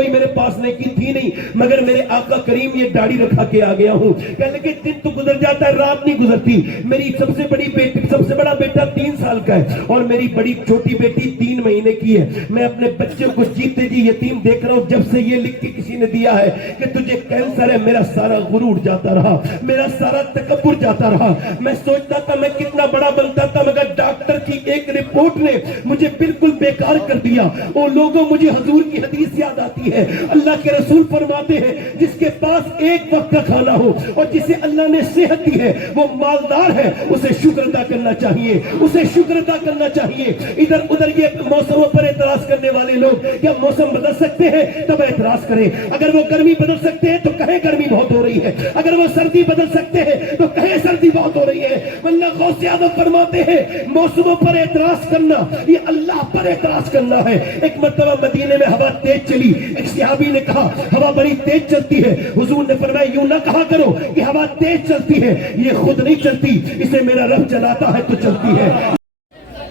کوئی میرے پاس نیکی تھی نہیں مگر میرے آقا کریم یہ داڑھی رکھا کے آ گیا ہوں. کہنے لگے دن تو گزر جاتا ہے رات نہیں گزرتی. میری سب سے بڑا بیٹا 3 سال کا ہے اور میری بڑی چھوٹی بیٹی 3 مہینے کی ہے. میں اپنے بچے کو جیتے جی یتیم دیکھ رہا ہوں. جب سے یہ لکھ کے کسی نے دیا ہے کہ تجھے کینسر ہے میرا سارا غرور جاتا رہا, میرا سارا تکبر جاتا رہا. میں سوچتا تھا میں کتنا بڑا بنتا تھا مگر ڈاکٹر کی ایک رپورٹ نے مجھے بالکل بیکار کر دیا. وہ لوگوں مجھے حضور کی حدیث یاد آتی ہے. اللہ کے رسول فرماتے ہیں جس کے پاس ایک وقت کا کھانا ہو اور جسے اللہ نے صحت دی ہے وہ مالدار ہے, اسے شکر ادا کرنا چاہیے, اسے شکر ادا کرنا چاہیے. ادھر ادھر یہ موسموں پر اعتراض کرنے والے لوگ کیا موسم بدل سکتے ہیں تب اعتراض کریں. اگر وہ گرمی بدل سکتے ہیں تو کہیں گرمی بہت ہو رہی ہے, اگر وہ سردی بدل سکتے ہیں تو کہیں سردی بہت ہو رہی ہے. ورنہ غوث اعظم فرماتے ہیں موسموں پر اعتراض کرنا یہ اللہ پر اعتراض کرنا ہے. ایک مرتبہ مدینے میں ہوا تیز چلی. ایک صحابی نے کہا ہوا بڑی تیز چلتی ہے. حضور نے فرمایا یوں نہ کہا کرو کہ ہوا تیز چلتی ہے, یہ خود نہیں چلتی, اسے میرا رب چلاتا ہے تو چلتی ہے.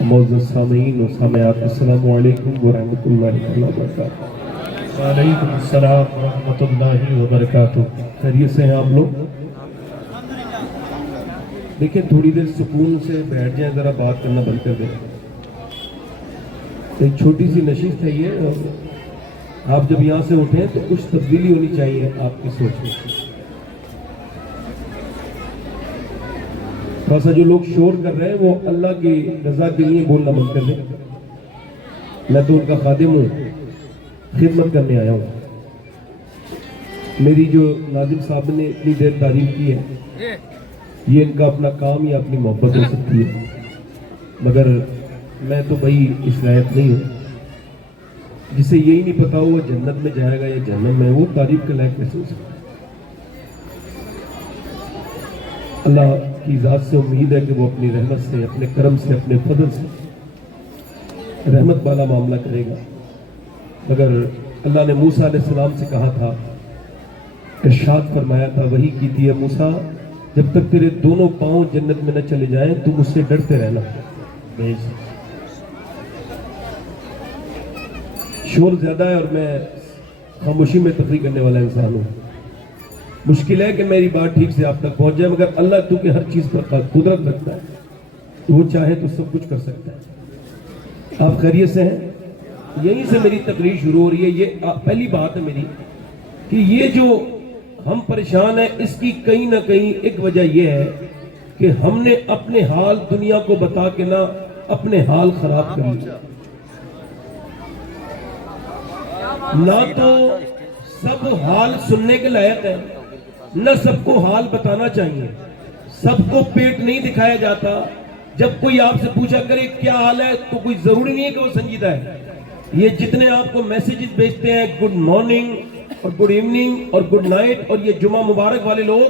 معزز سامعین و سامعات السلام علیکم ورحمۃ اللہ وبرکاتہ. وعلیکم السلام ورحمۃ اللہ وبرکاتہ. خیریت سے ہیں آپ لوگ؟ دیکھیں تھوڑی دیر سکون سے بیٹھ جائیں, ذرا بات کرنا بند کر دیں. ایک چھوٹی سی نشست ہے یہ, آپ جب یہاں سے اٹھیں تو کچھ تبدیلی ہونی چاہیے آپ کی سوچ میں. تھوڑا سا جو لوگ شور کر رہے ہیں وہ اللہ کی رضا کے لیے بولنا بند کر دیں. میں تو ان کا خادم ہوں, خدمت کرنے آیا ہوں. میری جو ناظم صاحب نے اتنی دیر تعریف کی ہے یہ ان کا اپنا کام یا اپنی محبت ہو سکتی ہے, مگر میں تو بھائی اس لائق نہیں ہوں. جسے یہی نہیں پتا وہ جنت میں جائے گا یا جہنم میں, وہ تعریف کے لائق کیسے ہو سکتا ہے. اللہ کی ذات سے امید ہے کہ وہ اپنی رحمت سے, اپنے کرم سے, اپنے فضل سے رحمت والا معاملہ کرے گا. مگر اللہ نے موسیٰ علیہ السلام سے کہا تھا, ارشاد فرمایا تھا, وحی کی تھی, ہے موسیٰ جب تک تیرے دونوں پاؤں جنت میں نہ چلے جائیں تو مجھ سے ڈرتے رہنا. شور زیادہ ہے اور میں خاموشی میں تفریح کرنے والا انسان ہوں. مشکل ہے کہ میری بات ٹھیک سے آپ تک پہنچ جائے, مگر اللہ تو کہ ہر چیز پر قدرت رکھتا ہے, وہ چاہے تو سب کچھ کر سکتا ہے. آپ خیریت سے ہیں؟ یہیں سے میری تقریر شروع ہو رہی ہے. یہ پہلی بات ہے میری کہ یہ جو ہم پریشان ہیں اس کی کہیں نہ کہیں ایک وجہ یہ ہے کہ ہم نے اپنے حال دنیا کو بتا کے نہ اپنے حال خراب کر لیا. نہ تو سب حال سننے کے لائق ہے, نہ سب کو حال بتانا چاہیے. سب کو پیٹ نہیں دکھایا جاتا. جب کوئی آپ سے پوچھا کرے کیا حال ہے تو کوئی ضروری نہیں ہے کہ وہ سنجیدہ ہے. یہ جتنے آپ کو میسیجز بھیجتے ہیں گڈ مارننگ اور گڈ ایوننگ اور گڈ نائٹ اور یہ جمعہ مبارک والے لوگ,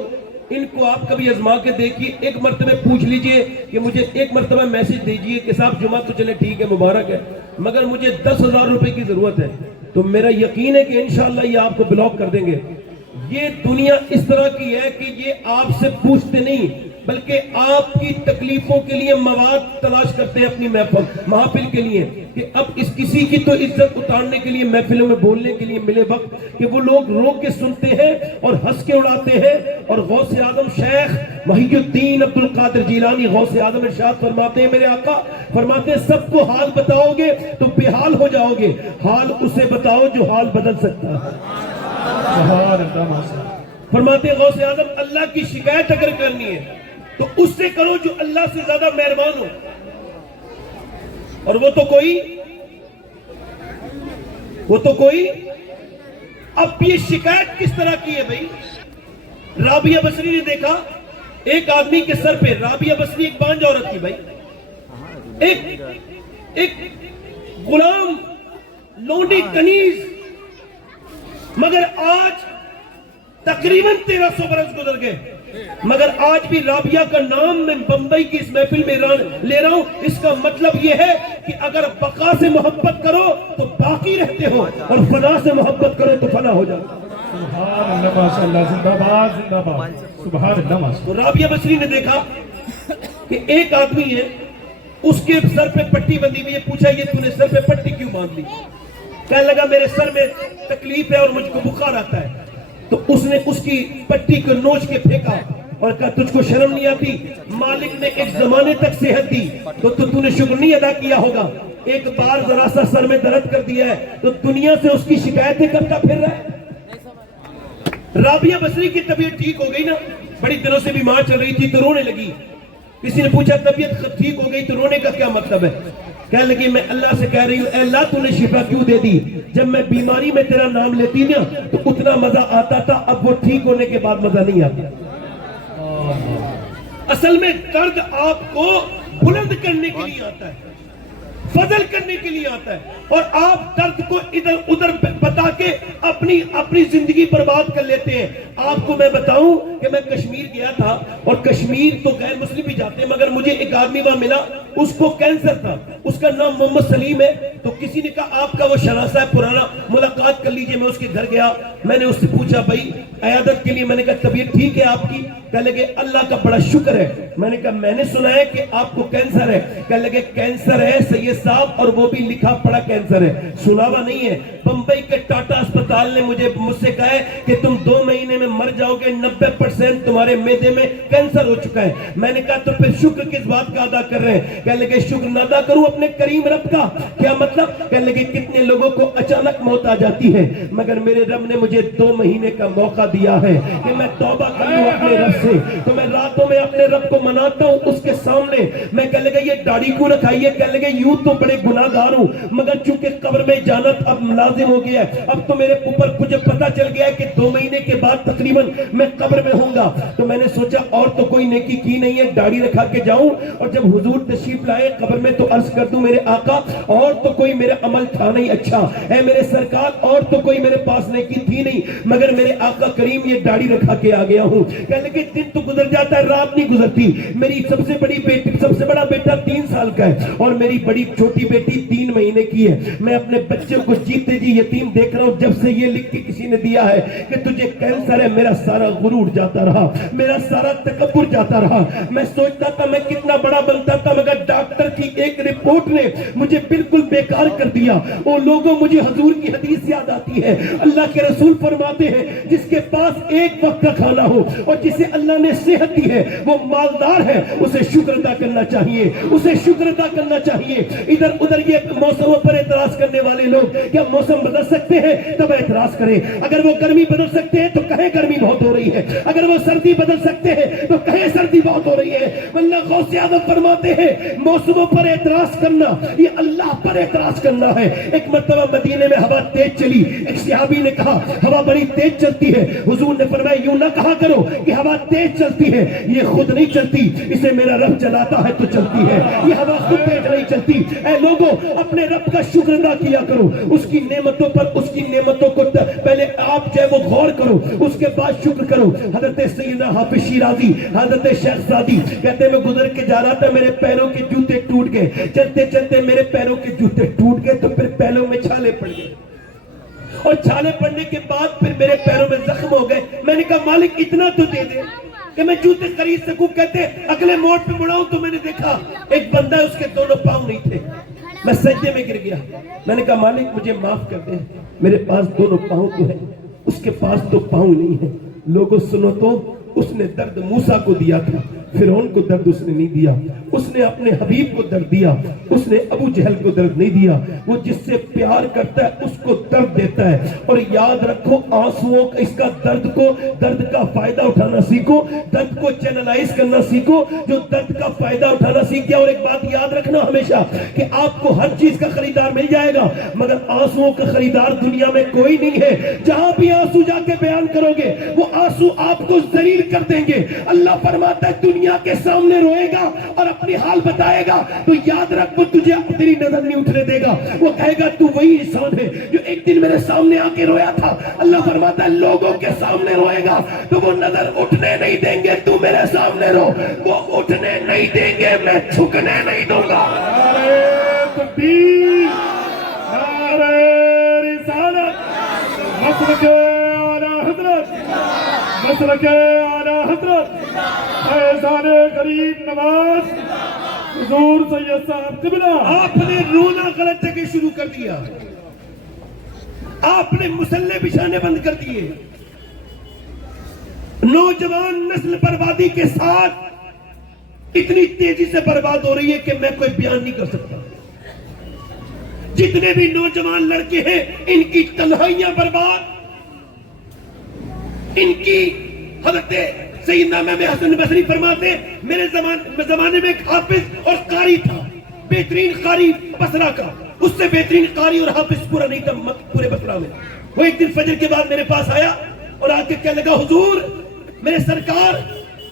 ان کو آپ کبھی آزما کے دیکھیے. ایک مرتبہ پوچھ لیجئے کہ مجھے ایک مرتبہ میسج دیجئے کہ صاحب جمعہ تو چلے ٹھیک ہے مبارک ہے مگر مجھے 10,000 روپے کی ضرورت ہے, تو میرا یقین ہے کہ انشاءاللہ یہ آپ کو بلاک کر دیں گے. یہ دنیا اس طرح کی ہے کہ یہ آپ سے پوچھتے نہیں بلکہ آپ کی تکلیفوں کے لیے مواد تلاش کرتے ہیں اپنی محفل کے لیے, کہ اب اس کسی کی تو عزت اتارنے کے لیے محفلوں میں بولنے کے لیے ملے وقت کہ وہ لوگ روک کے سنتے ہیں اور ہنس کے اڑاتے ہیں. اور غوث اعظم شیخ محی الدین عبد القادر جیلانی غوث اعظم ارشاد فرماتے ہیں, میرے آقا فرماتے ہیں سب کو حال بتاؤ گے تو بے حال ہو جاؤ گے, حال اسے بتاؤ جو حال بدل سکتا ہے. فرماتے ہیں غوث اعظم اللہ کی شکایت اگر کرنی ہے تو اس سے کرو جو اللہ سے زیادہ مہربان ہو, اور وہ تو کوئی اب یہ شکایت کس طرح کی ہے بھائی. رابعہ بصری نے دیکھا ایک آدمی کے سر پہ, رابعہ بصری ایک بانجھ عورت تھی بھائی, ایک غلام لونڈی کنیز, مگر آج تقریباً 1300 برس گزر گئے مگر آج بھی رابعہ کا نام میں بمبئی کی اس محفل میں لے رہا ہوں. اس کا مطلب یہ ہے کہ اگر بقا سے محبت کرو تو باقی رہتے ہو اور فنا سے محبت کرو تو فنا ہو جاتا. سبحان اللہ ماشاءاللہ, زندہ باد زندہ باد, سبحان اللہ ماشاءاللہ. تو رابعہ بصری نے دیکھا کہ ایک آدمی ہے اس کے سر پہ پٹی بندھی ہوئی ہے. پوچھا یہ تو نے سر پہ پٹی کیوں باندھ لی؟ کہنے لگا میرے سر میں تکلیف ہے اور مجھ کو بخار آتا ہے. تو اس نے اس کی پٹی کو نوچ کے پھینکا اور کہا تجھ کو شرم نہیں آتی؟ مالک نے ایک زمانے تک صحت دی تو نے شکر نہیں ادا کیا ہوگا. ایک بار ذرا سا سر میں درد کر دیا ہے تو دنیا سے اس کی شکایتیں کرتا پھر رہا ہے. رابعہ بصری کی طبیعت ٹھیک ہو گئی نا, بڑی دنوں سے بیمار چل رہی تھی تو رونے لگی. کسی نے پوچھا طبیعت ٹھیک ہو گئی تو رونے کا کیا مطلب ہے؟ کہنے لگی میں اللہ سے کہہ رہی ہوں اے اللہ تو نے شفا کیوں دے دی؟ جب میں بیماری میں تیرا نام لیتی نا تو اتنا مزہ آتا تھا, اب وہ ٹھیک ہونے کے بعد مزہ نہیں آتا. اصل میں درد آپ کو بلند کرنے کے لیے آتا ہے, فضل کرنے کے لیے آتا ہے, اور آپ درد کو ادھر ادھر بتا کے اپنی زندگی برباد کر لیتے ہیں. آپ کو میں بتاؤں کہ میں کشمیر گیا تھا, اور کشمیر تو غیر مسلم بھی جاتے ہیں, مگر مجھے ایک آدمی وہاں ملا, اس کو کینسر تھا, اس کا نام محمد سلیم ہے. تو کسی نے کہا آپ کا وہ شناسہ ہے پرانا, ملاقات کر لیجئے. میں اس کے گھر گیا, میں نے اس سے پوچھا بھائی عیادت کے لیے, میں نے کہا طبیعت ٹھیک ہے آپ کی؟ کہنے لگے اللہ کا بڑا شکر ہے. میں نے کہا میں نے سنا ہے کہ آپ کو کینسر ہے. کہنے لگے کینسر ہے سید صاحب, اور وہ بھی لکھا پڑا کینسر ہے, سنا ہوا نہیں ہے. بمبئی کے ٹاٹا اسپتال نے مجھ سے کہا ہے کہ تم 2 مہینے میں مر جاؤ گے, 90% تمہارے معدے میں کینسر ہو چکا ہے. میں نے کہا تو پھر شکر کس بات کا ادا کر رہے ہیں؟ کہنے لگے شکر نہ ادا کروں اپنے کریم رب کا. کیا مطلب؟ کہنے لگے کتنے لوگوں کو اچانک موت آ جاتی ہے, مگر میرے رب نے مجھے 2 مہینے کا موقع دیا ہے کہ میں توبہ کر لوں اپنے رب سے. تو میں راتوں میں اپنے رب کو مناتا ہوں اس کے سامنے. میں کہنے لگا یہ داڑھی کیوں رکھائی ہے؟ کہنے لگے یوں تو بڑے گناہگار ہوں, مگر چونکہ قبر میں جانا اب لازم ہو گیا ہے, اب تو میرے اوپر مجھے پتا چل گیا ہے کہ 2 مہینے کے بعد تقریباً میں قبر میں ہوں گا. تو میں نے سوچا اور تو کوئی نیکی کی نہیں ہے, داڑھی رکھا کے جاؤں, اور جب حضور تشریف لائے قبر میں تو عرض کر دوں میرے آقا اور تو کوئی میرا عمل تھا نہیں اچھا, اے میرے سرکار اور تو کوئی میرے پاس نیکی تھی نہیں, مگر میرے آقا کریم یہ داڑھی رکھا کے آ گیا ہوں. کہنے لگے دن تو گزر جاتا ہے رات نہیں گزرتی. میری سب سے بڑا بیٹا 3 سال کا ہے, اور میری بڑی چھوٹی بیٹی 3 مہینے کی ہے. میں اپنے بچوں کو جیتے جی یتیم دیکھ رہا ہوں. جب سے یہ لکھ کے کسی نے دیا ہے کہ تجھے کینسر ہے, میرا سارا غرور جاتا رہا, میرا سارا تکبر جاتا رہا. میں سوچتا تھا میں کتنا بڑا بنتا تھا, مگر ڈاکٹر کی ایک رپورٹ نے مجھے بالکل بیکار کر دیا. وہ لوگوں مجھے حضور کی حدیث یاد آتی ہے, اللہ کے رسول فرماتے ہیں جس کے پاس ایک وقت کا کھانا ہو اور جسے اللہ نے صحت دی ہے وہ مالدار ہے, اسے شکر ادا کرنا چاہیے, اسے شکر ادا کرنا چاہیے. ادھر ادھر یہ موسموں پر اعتراض کرنے والے لوگ, کیا موسم بدل سکتے ہیں تب اعتراض کریں, اگر وہ گرمی بدل سکتے ہیں تو کہیں گرمی بہت ہو رہی ہے, اگر وہ سردی بدل سکتے ہیں تو کہیں سردی بہت ہو رہی ہے. اللہ غوث اعظم فرماتے ہیں موسموں پر اعتراض کرنا یہ اللہ پر اعتراض کرنا ہے. ایک مرتبہ مدینے میں ہوا تیز چلی, ایک صحابی نے کہا ہوا بڑی تیز چلتی ہے. حضور نے فرمایا یوں نہ کہا کرو کہ ہوا تیز چلتی ہے, یہ خود نہیں چلتی, اسے میرا رب چلاتا ہے تو چلتی ہے, یہ ہوا خود تیز نہیں چلتی. اے لوگوں اپنے رب کا شکر ادا کیا کرو, اس کی نعمتوں پر, اس کی نعمتوں کو پہلے آپ جو ہے وہ غور کرو, اس کے بعد شکر کرو. حضرت سیدنا حافظ شیرازی, حضرت شیخ زادی کہتے ہیں میں گزر کے جا رہا تھا, میرے پیروں کے جوتے ٹوٹ گئے, چلتے چلتے میرے پیروں کے جوتے ٹوٹ گئے, تو پھر پیروں میں چھالے پڑ گئے, اور چھالے پڑنے کے بعد پھر میرے پیروں میں زخم ہو گئے. میں نے کہا مالک اتنا تو دے دے کہ میں جوتے خرید سکوں. کہتے اگلے موڑ پہ مڑاؤں تو میں نے دیکھا ایک بندہ ہے, اس کے دونوں پاؤں نہیں تھے, میں سجدے میں گر گیا. میں نے کہا مالک مجھے معاف کر دے, میرے پاس دونوں پاؤں تو ہیں, اس کے پاس تو پاؤں نہیں ہیں. لوگوں سنو تو اس نے درد موسیٰ کو دیا تھا, فرعون کو درد اس نے نہیں دیا. اس نے اپنے حبیب کو درد دیا, اس نے ابو جہل کو درد نہیں دیا. وہ جس سے پیار کرتا ہے اس کو درد دیتا ہے. اور یاد رکھو آنسوؤں کا, اس کا درد کا فائدہ اٹھانا سیکھو, درد کو چینلائز کرنا سیکھو, جو درد کا فائدہ اٹھانا سیکھ گیا. اور ایک بات یاد رکھنا ہمیشہ کہ آپ کو ہر چیز کا خریدار مل جائے گا, مگر آنسوؤں کا خریدار دنیا میں کوئی نہیں ہے. جہاں بھی آنسو جا کے بیان کرو گے وہ آنسو آپ کو ذلیل کر دیں گے. اللہ فرماتا ہے دنیا کے سامنے روئے گا اور اپنی حال بتائے گا تو یاد رکھ وہ تجھے تیری نظر نہیں اٹھنے دے گا. وہ کہے گا تو وہی انسان ہے جو ایک دن میرے سامنے آ کے رویا تھا. اللہ فرماتا ہے لوگوں کے سامنے روئے گا تو وہ نظر اٹھنے نہیں دیں گے, تو میرے سامنے رو, وہ اٹھنے نہیں دیں گے, میں جھکنے نہیں دوں گا. نعرہ تکبیر, نعرہ رسالت, مسلک اعلیٰ حضرت, مسلک اعلیٰ حضرت فیضان غریب نواز حضور سید صاحب قبلہ. آپ نے رونا غلط جگہ شروع کر دیا. آپ نے مسلح بچھانے بند کر دیے. نوجوان نسل بربادی کے ساتھ اتنی تیزی سے برباد ہو رہی ہے کہ میں کوئی بیان نہیں کر سکتا. جتنے بھی نوجوان لڑکے ہیں ان کی تنہائیاں برباد. ان کی حضرت سیدنا امام حسن بصری فرماتے میرے زمانے میں ایک حافظ اور قاری تھا, بہترین قاری بصرہ کا, اس سے بہترین قاری اور حافظ پورا نہیں تھا پورے بصرہ میں. وہ ایک دن فجر کے بعد میرے پاس آیا اور آ کے کہنے لگا حضور میرے سرکار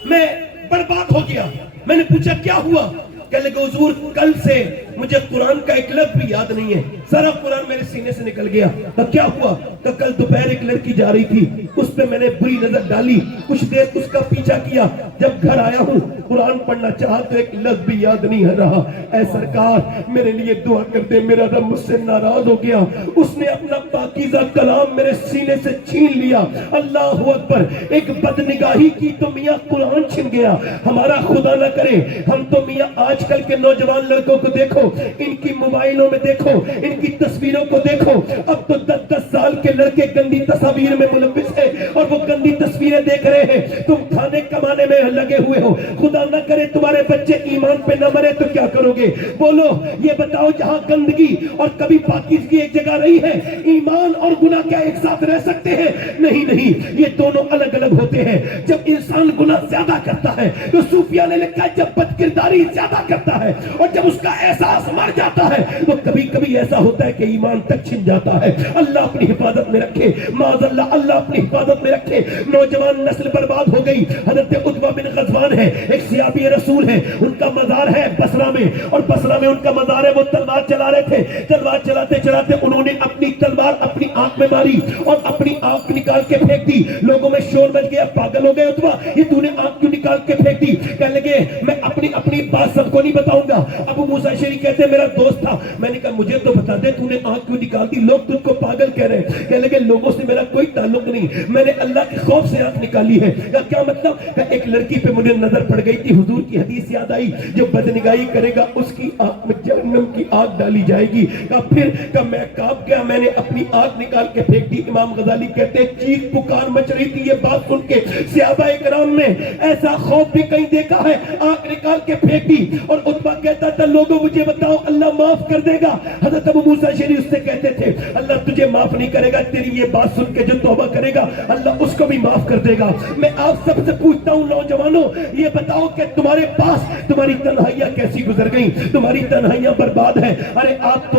میں برباد ہو گیا. میں نے پوچھا کیا ہوا؟ کہنے لگا حضور کل سے مجھے قرآن کا ایک لفظ بھی یاد نہیں ہے, سارا قرآن میرے سینے سے نکل گیا. تو کیا ہوا؟ تو کل دوپہر ایک لڑکی جا رہی تھی, اس پہ میں نے بری نظر ڈالی, کچھ دیر اس کا پیچھا کیا, جب گھر آیا ہوں قرآن پڑھنا چاہا تو ایک لفظ بھی یاد نہیں رہا. اے سرکار میرے لیے دعا کر دے, میرا رب مجھ سے ناراض ہو گیا, اس نے اپنا پاکیزہ کلام میرے سینے سے چھین لیا. اللہ اکبر. ایک بدنگاہی کی تو میاں قرآن چھن گیا. ہمارا خدا نہ کرے ہم تو میاں آج کل کے نوجوان لڑکوں کو دیکھو, ان کی موبائلوں میں دیکھو, ان کی تصویروں کو دیکھو. اب تو 10-10 سال کے لڑکے گندی تصاویر میں ملوث ہیں اور وہ گندی تصویریں دیکھ رہے ہیں. تم کھانے کمانے میں لگے ہوئے ہو, خدا نہ کرے تمہارے بچے ایمان پہ نہ مرے تو کیا کرو گے؟ بولو یہ بتاؤ. جہاں گندگی اور کبھی پاکیزگی ایک جگہ رہی ہے, ایمان اور گناہ کیا ایک ساتھ رہ سکتے ہیں؟ نہیں نہیں, یہ دونوں الگ الگ ہوتے ہیں. جب انسان گناہ زیادہ کرتا ہے تو صوفیہ نے لکھا ہے جب بد کرداری زیادہ کرتا ہے اور جب اس کا احساس مر جاتا ہے تو کبھی کبھی ایسا ہوتا ہے کہ ایمان تک چھن جاتا ہے. اللہ اپنی حفاظت میں رکھے, معاذ اللہ اللہ اپنی حفاظت میں رکھے. نوجوان نسل برباد ہو گئی. حضرت عتبہ بن غزوان ہے, ایک صحابی رسول ہے, ان کا مزار ہے بصرہ میں, اور بصرہ میں ان کا مزار ہے. وہ تلوار چلا رہے تھے, تلوار چلاتے چلاتے انہوں نے اپنی تلوار اپنی آنکھ میں ماری اور اپنی آنکھ نکال کے پھینک دی. لوگوں میں شور مچ گیا, پاگل ہو گئے عتبہ, یہ تو نے آنکھ کیوں نکال کے پھینک دی؟ کہنے لگے میں اپنی بات سب کو نہیں بتاؤں گا. ابو موسیٰ اشعری کہتے ہیں میرا دوست تھا, میں نے کہا مجھے تو بتا دے تو نے آنکھ کیوں نکال دی, لوگ تجھ کو پاگل کہہ رہے ہیں. کہنے لگے لوگوں سے میرا کوئی تعلق نہیں, میں نے اللہ کے خوف سے آنکھ نکالی ہے. کیا مطلب؟ کہ ایک لڑکی پہ مجھے نظر پڑ گئی تھی, حضور کی حدیث یاد آئی, جو بدنگاہی کرے گا اس کی آنکھ میں جہنم کی آگ ڈالی جائے گی. پھر کہ میں کانپ گیا, میں نے اپنی آنکھ نکال کے پھینک دی. امام غزالی کہتے ہیں چیخ پکار مچ رہی تھی. یہ بات سن کے صحابہ کرام نے ایسا خوف بھی کہیں دیکھا ہے, آنکھ نکال کے پھینک دی. اور عتبہ کہتا تھا لوگوں مجھے بتاؤ اللہ معاف کر دے گا. حضرت ابو موسیٰ اشعری اس سے کہتے تھے اللہ تجھے معاف نہیں کرے گا, تیری یہ بات سن کے جو توبہ کرے گا اللہ اس کو بھی معاف کر دے گا. میں آپ سب سے پوچھتا ہوں نوجوانوں, یہ بتاؤ کہ تمہارے پاس تمہاری تنہائیاں کیسی گزر گئیں؟ تمہاری تنہائیاں برباد ہیں. ارے آپ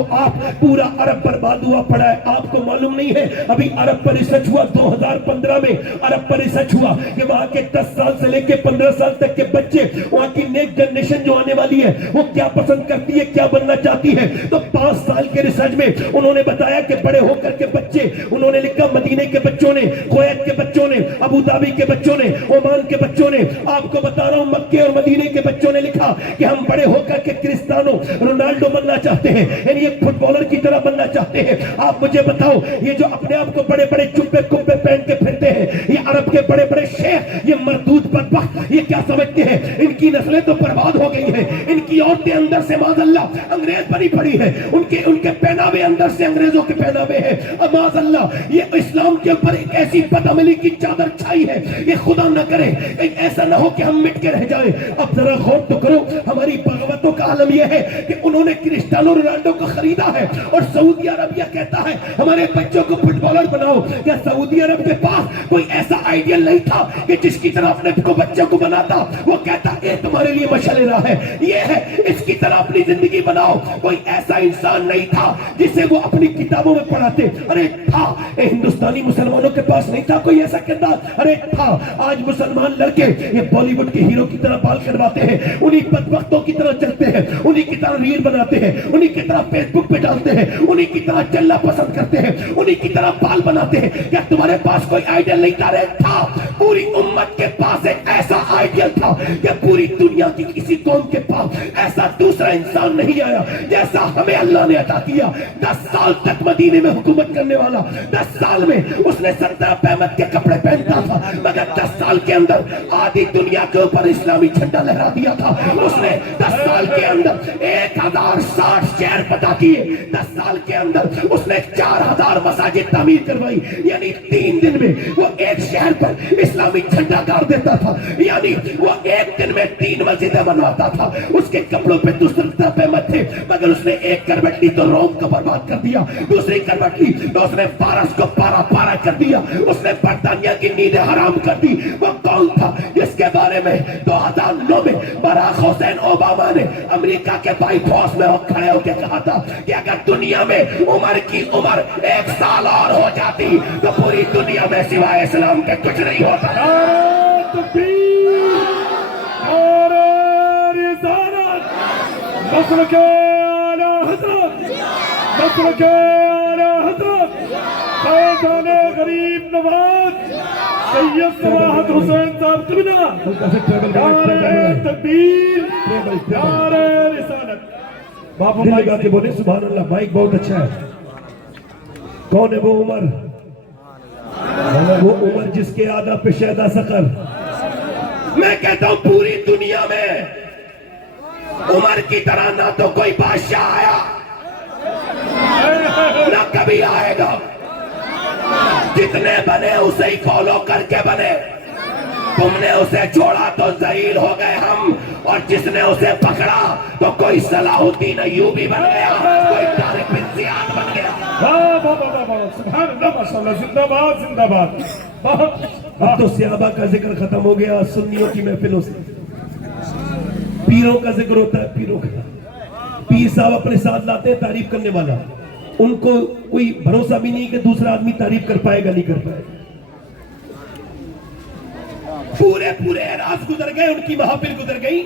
پورا عرب برباد ہوا پڑا ہے, آپ کو معلوم نہیں ہے. ابھی عرب پر ریسرچ ہوا 2015 میں, عرب پر ریسرچ ہوا کہ وہاں کے 10 سال سے لے کے 15 سال تک کے بچے, وہاں کی نیک جنریشن جو آنے والی ہے وہ کیا پسند کرتی ہے, کیا بننا چاہتی ہے. تو 5 سال کے ریسرچ میں انہوں نے بتایا کہ بڑے ہو کر کے بچے, انہوں نے لکھا مدینے کے بچوں نے, کویت کے بچوں نے, ابو دھابی کے بچوں نے, عمان کے بچوں نے, آپ کو بتا رہا ہوں مکے اور مدینے کے بچوں نے لکھا کہ ہم بڑے ہو کر کے کرسٹیانو رونالڈو بننا چاہتے ہیں, یعنی ایک فٹ بالر کی طرح بننا چاہتے ہیں. آپ مجھے بتاؤ یہ جو اپنے آپ کو بڑے بڑے چپے کپے پہن کے پھرتے ہیں, یہ عرب کے بڑے بڑے شیخ, یہ مردود بدبخت, یہ کیا سمجھتے ہیں ان کی نسلیں تو برباد ہو گئی ہیں, ان کی عورتیں اندر سے معاذ اللہ انگریز بنی پڑی ہے, ان کے پہناوے اندر سے انگریزوں کے پہناوے ہیں. معاذ اللہ یہ اسلام کے اوپر ایک ایسی بدعملی کی چادر چھائی ہے, یہ خدا نہ کرے ایسا نہ ہو کہ ہم مٹ کے رہ جائیں. اب ذرا غور تو کرو, ہماری بغاوتوں کا عالم یہ ہے کہ انہوں نے کرسٹیانو رونالڈو کو خریدا ہے اور سعودی عربیہ کہتا ہے ہمارے بچوں کو فٹ بالر بناؤ. کیا سعودی عرب کے پاس کوئی ایسا آئیڈیل نہیں تھا کہ جس کی طرح اپنے بچوں کو بناتا؟ وہ کہتا یہ تمہارے لیے مشعل راہ ہے, یہ ہے, اس کی طرح اپنی زندگی بناؤ. کوئی ایسا انسان نہیں تھا جسے وہ اپنی کتابوں میں پڑھاتے. ارے تھا, ہندوستانی مسلمانوں کے پاس نہیں تھا کوئی ایسا کردار. ارے تھا, آج مسلمان لڑکے یہ بالی ووڈ کے ہیرو کی طرح بال کرواتے ہیں, انہی بدبختوں کی طرح چلتے ہیں, انہی کی طرح ریل بناتے ہیں, انہی کی طرح فیس بک پہ ڈالتے ہیں, انہی کی طرح چلنا پسند کرتے ہیں, انہی کی طرح بال بناتے ہیں. کیا تمہارے پاس کوئی آئیڈیل نہیں تھا؟ رہے تھا, پوری امت کے پاس ایک ایسا آئیڈیل تھا کہ پوری دنیا کی کسی قوم کے پاس ایسا دوسرا انسان نہیں آیا جیسا ہمیں اللہ نے عطا کیا. 10 سال تک مدینے میں حکومت کرنے والا, 10 سال میں اس نے 17 پہمت کے کپڑے پہنتا تھا, مگر 10 سال کے اندر آدھی دنیا کے اوپر اسلامی جھنڈا لہرا دیا تھا. اس نے 10 سال کے اندر ایک 1060 شہر فتح کیے، 10 سال کے اندر اس نے 4000 مساجد تعمیر کروائی، یعنی 3 دن میں وہ ایک شہر پر اسلامی جھنڈا گاڑ دیتا تھا، یعنی وہ ایک دن میں 3 مسجدیں بنواتا تھا۔ اس کے کپڑوں پہ دوسری طرح پہ مت تھے، مگر اس نے ایک کربٹی تو روم کو برباد کر دیا، دوسری کربٹی تو اس نے فارس کو پارا پارا کر دیا، اس نے برطانیہ کی نیندیں حرام کر دی۔ وہ کون تھا جس کے بارے میں 2009 میں باراک حسین اوباما نے امریکہ کے وائٹ ہاؤس میں کھڑے ہو کے کہا تھا کہ اگر دنیا میں عمر کی عمر 1 سال اور ہو جاتی تو پوری دنیا میں سوائے اسلام کے کچھ نہیں ہوتا۔ نعرہ تکبیر، نعرہ رسالت، مسلک اعلی حضرت، مسلک اعلی حضرت فیضان غریب نواز سید سماحت حسین صاحب قبلہ، نعرہ تکبیر، نعرہ رسالت۔ باپ دل لگا کے بولے سبحان اللہ۔ مائک بہت اچھا ہے۔ کون ہے وہ عمر؟ وہ عمر جس کے آدھا پہ شہدہ سقر۔ میں کہتا ہوں پوری دنیا میں عمر کی طرح نہ تو کوئی بادشاہ آیا نہ کبھی آئے گا۔ جتنے بنے اسے ہی فالو کر کے بنے۔ تم نے اسے چھوڑا تو ذلیل ہو گئے ہم، اور جس نے اسے پکڑا تو کوئی صلاح الدین ایوبی بن گیا، کوئی طارق بن زیاد بن گیا۔ سبحان اللہ، ماشاءاللہ، زندہ باد، زندہ باد۔ اب تو صحابہ کا ذکر ختم ہو گیا، سنیوں کی محفلوں سے پیروں کا ذکر ہوتا ہے۔ پیروں کا پیر صاحب اپنے ساتھ لاتے ہیں تعریف کرنے والا، ان کو کوئی بھروسہ بھی نہیں کہ دوسرا آدمی تعریف کر پائے گا، نہیں کر پائے گا۔ پورے پورے اعراض گزر گئے، ان کی محافل گزر گئی،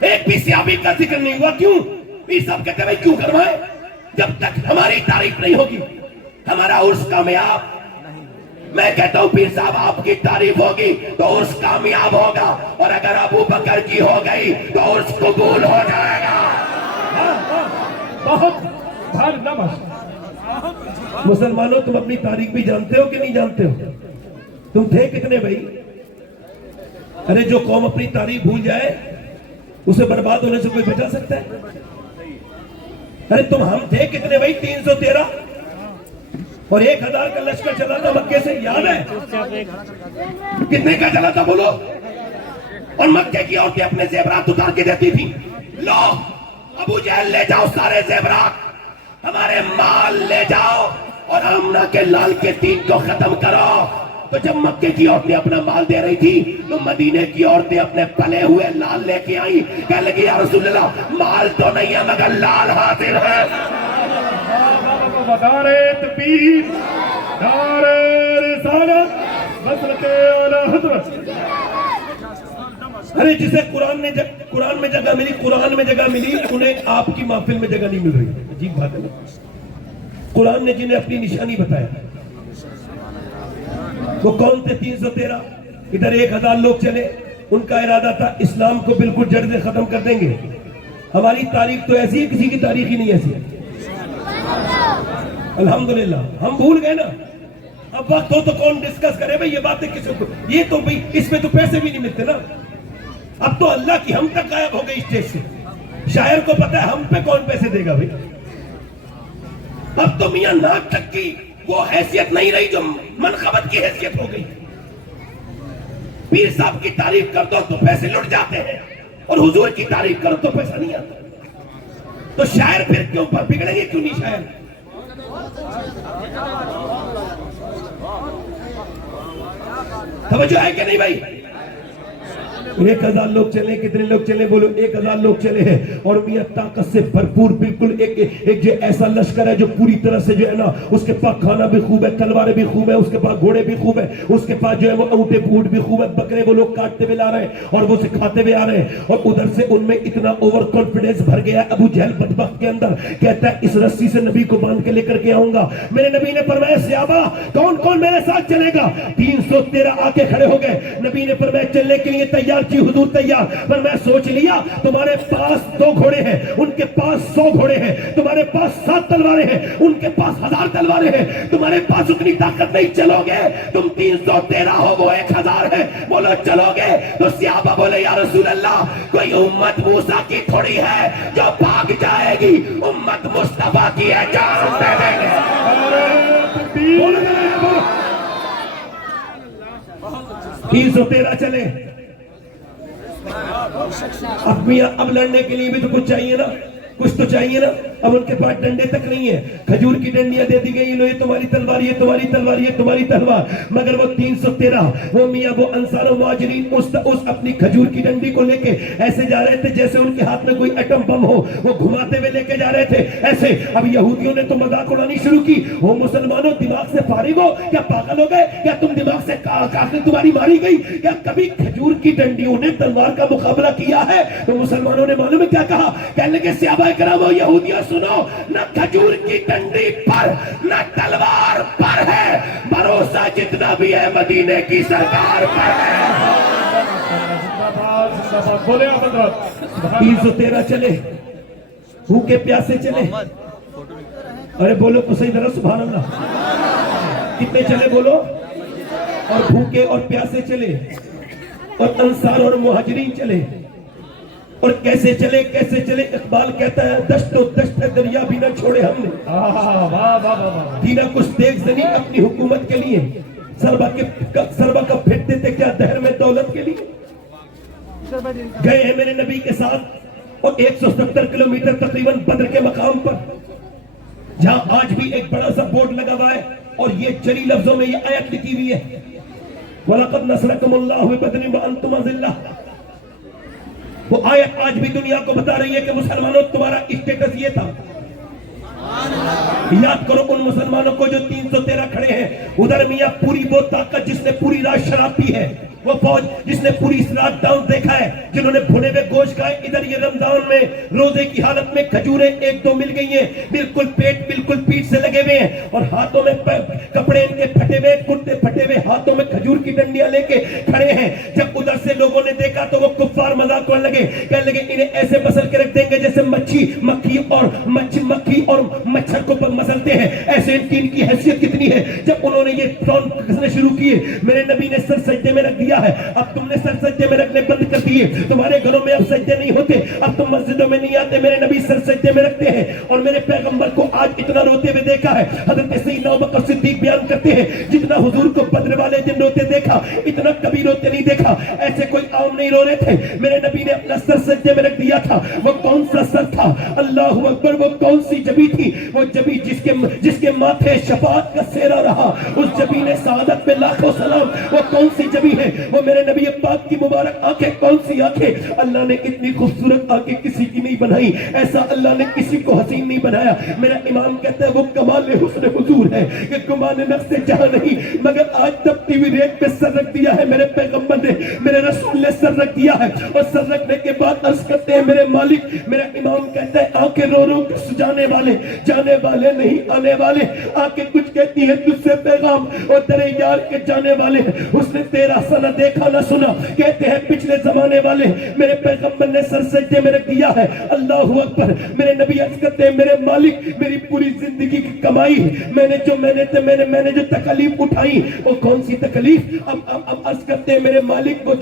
ایک بھی صحابی کا ذکر نہیں ہوا۔ کیوں؟ پیر صاحب کہتے ہیں کیوں کروائیں؟ جب تک ہماری تعریف نہیں ہوگی ہمارا عرس کامیاب۔ میں کہتا ہوں پیر صاحب آپ کی تعریف ہوگی تو عرس کامیاب ہوگا، اور اگر ابو بکر کی ہو گئی تو عرس قبول ہو جائے گا۔ بہت سبحان اللہ، ماشاءاللہ۔ مسلمانوں تم اپنی تاریخ بھی جانتے ہو کہ نہیں جانتے ہو؟ تم تھے کتنے بھائی؟ ارے جو قوم اپنی تاریخ بھول جائے اسے برباد ہونے سے کوئی بچا سکتا ہے؟ ارے تم ہم تھے کتنے بھائی؟ 313 اور 1000 کا لشکر چلا تھا مکے سے، یاد ہے؟ کتنے کا چلا تھا بولو؟ اور مکے کی عورتیں اپنے زیورات اتار کے دیتی تھی، لو ابو جہل لے جاؤ سارے زیورات، ہمارے مال لے جاؤ اور آمنہ کے لال کے دین کو ختم کرو۔ تو جب مکے کی عورتیں اپنا مال دے رہی تھی تو مدینے کی عورتیں اپنے پلے ہوئے لال لے کے آئیں، کہنے لگی یا رسول اللہ مال تو نہیں ہے مگر لال حاضر ہے۔ نعرہ تکبیر، نعرہ رسالت، مسلک اعلی حضرت۔ ارے جسے قرآن میں جگہ ملی انہیں آپ کی محفل میں جگہ نہیں مل رہی۔ عجیب بات ہے نا، قرآن نے جنہیں اپنی نشانی بتایا وہ کون تھے؟ 313 ادھر 1000 لوگ چلے، ان کا ارادہ تھا اسلام کو بالکل جڑ سے ختم کر دیں گے۔ ہماری تاریخ تو ایسی ہے، کسی کی تاریخ ہی نہیں ایسی ہے۔ الحمدللہ ہم بھول گئے نا، اب وقت ہو تو کون ڈسکس کرے بھئی یہ باتیں کسی کو، یہ تو بھئی اس میں تو پیسے بھی نہیں ملتے نا۔ اب تو اللہ کی ہم تک غائب ہو گئی اسٹیج سے، شاعر کو پتا ہے ہم پہ کون پیسے دے گا بھئی۔ اب تو میاں ناک تک کی وہ حیثیت نہیں رہی جو منقبت کی حیثیت ہو گئی۔ پیر صاحب کی تعریف کر دو تو پیسے لٹ جاتے ہیں، اور حضور کی تعریف کرو تو پیسہ نہیں آتا۔ تو شاعر پھر کیوں پر بگڑیں گے؟ کیوں نہیں شاعر؟ توجہ ہے کہ نہیں بھائی؟ 1000 لوگ چلے، کتنے لوگ چلے بولو؟ 1000 لوگ چلے ہیں، اور میاں طاقت سے بھرپور، بالکل ایک جو ایسا لشکر ہے جو پوری طرح سے جو ہے نا، اس کے پاس کھانا بھی خوب ہے، تلواریں بھی خوب ہے، اس کے پاس گھوڑے بھی خوب ہے، اس کے پاس جو ہے وہ اونٹے اونٹ بھی خوب ہے، بکرے وہ لوگ کاٹتے ہوئے لا رہے ہیں اور وہ سکھاتے ہوئے آ رہے ہیں، اور ادھر سے ان میں اتنا اوور کانفیڈنس بھر گیا ابو جہل بدبخت کے اندر، کہتا ہے اس رسی سے نبی کو باندھ کے لے کر کے آؤں گا۔ میرے نبی نے فرمایا صحابہ کون کون میرے ساتھ چلے گا؟ 313 آ کے کھڑے ہو گئے۔ نبی نے فرمایا چلنے کے لیے تیار تلوار جی حضور تیار، پر میں سوچ لیا تمہارے پاس 2 گھوڑے ہیں، ان کے پاس 100 گھوڑے ہیں، تمہارے پاس 7 تلواریں ہیں، ان کے پاس 1000 تلواریں ہیں، تمہارے پاس اتنی طاقت نہیں، چلو گے؟ تم 313 ہو، وہ 1000 ہے، بولو چلو گے؟ تو صحابہ بولے یا رسول اللہ کوئی امت موسیٰ کی تھوڑی ہے جو بھاگ جائے گی، امت مصطفیٰ کی ہے جان دے دیں گے۔ بولو 313 چلے۔ اب میاں اب لڑنے کے لیے بھی تو کچھ چاہیے نا، کچھ تو چاہیے نا۔ اب ان کے پاس ڈنڈے تک نہیں ہے، کھجور کی ڈنڈیاں دے دی گئی، لو یہ تمہاری تلوار، یہ تمہاری تلوار، یہ تمہاری تلوار، مگر وہ 313 وہ میاں وہ انصار و مہاجرین اس اپنی کھجور کی ڈنڈی کو لے کے ایسے جا رہے تھے جیسے ان کے ہاتھ میں کوئی ایٹم بم ہو، وہ گھماتے ہوئے لے کے جا رہے تھے ایسے۔ اب یہودیوں نے تو مذاق اڑانی شروع کی، وہ مسلمانوں دماغ سے فارغ ہو کیا، پاگل ہو گئے کیا، تم دماغ سے کاغذ تمہاری ماری گئی کیا، کبھی کھجور کی ڈنڈیوں نے تلوار کا مقابلہ کیا ہے؟ تو مسلمانوں نے معلوم ہے کیا کہا، کہنے لگے صحابہ کرام و یہودیوں سنو، نہ کھجور کی ڈنڈی پر نہ تلوار پر ہے، بھروسہ جتنا بھی ہے مدینے کی سرکار پر ہے۔ 313 چلے، بھوکے پیاسے چلے، ارے بولو تو صحیح ذرا سبحان اللہ، کتنے چلے بولو، اور بھوکے اور پیاسے چلے، اور انصار اور مہاجرین چلے، اور کیسے چلے کیسے چلے، اقبال کہتا ہے دشت و دشت دریا بھی نہ چھوڑے ہم نے، دینا کچھ دیکھ زنی اپنی حکومت کے لیے، سربا کا پھٹتے تھے کیا دہر میں دولت کے لیے، گئے ہیں میرے نبی کے ساتھ اور 170 کلومیٹر تقریباً بدر کے مقام پر، جہاں آج بھی ایک بڑا سا بورڈ لگا ہوا ہے اور یہ جلی لفظوں میں یہ آیت لکھی ہوئی ہے، وَلَقَدْ نَصْرَكُمُ اللَّهُ بِبَدْرٍ وَأَنْتُمْ أَذِلَّةٌ۔ وہ آیت آج بھی دنیا کو بتا رہی ہے کہ مسلمانوں تمہارا اسٹیٹس یہ تھا۔ یاد کرو ان مسلمانوں کو جو 313 کھڑے ہیں، ادھر میاں پوری وہ طاقت جس نے پوری رات شراب پی ہے، وہ فوج جس نے پوری رات ڈاؤن دیکھا ہے، جنہوں نے بھنے ہوئے گوشت کھائے، ادھر یہ رمضان میں روزے کی حالت میں کھجوریں 1-2 مل گئی ہیں، بالکل پیٹ بالکل پیٹ سے لگے ہوئے ہیں، اور ہاتھوں میں کپڑے ان کے پھٹے ہوئے، کرتے پھٹے ہوئے، ہاتھوں میں کھجور کی ڈنڈیاں لے کے کھڑے ہیں۔ جب ادھر سے لوگوں نے دیکھا تو وہ کفار مذاق کرنے لگے، کہنے لگے انہیں ایسے مسل کے رکھ دیں گے جیسے مکھی اور مچھر کو مسلتے ہیں، ایسے ان کی حیثیت کتنی ہے۔ جب انہوں نے یہ ٹرون کسنے شروع کیے، میرے نبی نے سر سجدے میں رکھ دیا ہے، اب تم نے سر سجدے میں رکھنے بند کر دیے، تمہارے گھروں میں اب سجدے نہیں ہوتے، اب تم مسجدوں میں نہیں آتے، میرے نبی سر سجدے میں رکھتے ہیں، اور میرے پیغمبر کو آج اتنا روتے ہوئے دیکھا ہے، حضرت سیدنا ابوبکر صدیق بیان کرتے ہیں جتنا حضور کو بدر والے دن روتے دیکھا اتنا کبھی روتے نہیں دیکھا، ایسے کوئی عام نہیں رو رہے تھے، میرے نبی نے اپنا سر سجدے میں رکھ دیا تھا۔ وہ کون سا سر تھا؟ اللہ اکبر، وہ کون سی جبی تھی؟ وہ جبی جس کے ماتھے شفاعت کا سیرا رہا، اس جبی نے سعادت پہ لاکھوں سلام، وہ کون سی جبی ہے؟ وہ میرے نبی پاک کی مبارک آنکھیں، کون سی آنکھیں؟ اللہ نے اتنی خوبصورت آنکھیں کسی کی نہیں بنائی، ایسا اللہ نے کسی کو حسین نہیں بنایا۔ میرا امام کہتا ہے وہ کمال حسن حضور ہے کہ کمال نفس جہاں نہیں، مگر آج تب ٹی وی ریٹ پہ سر رکھ دیا ہے میرے پیغمبر نے، میرے رسول نے سر رکھ دیا ہے، اور سر رکھنے کے بعد عرض کرتے ہیں میرے مالک، میرا امام کہتا ہے آنکھیں رو رو کے جانے والے نہیں آنے والے، آنکھیں کچھ کہتی ہیں تجھ سے پیغام، اور تیرے یار کے جانے والے، اس نے تیرا سنا دیکھا نہ سنا، کہتے ہیں پچھلے زمانے والے، میرے پیغمبر نے سر سجدے میں رکھ دیا ہے۔ اللہ اکبر، میرے نبی عرض کرتے ہیں میرے مالک، میری پوری زندگی کی کمائی، میں نے جو تکلیف اٹھائی، وہ کون سی تکلیف؟ اب عرض کرتے ہیں میرے مالک، وہ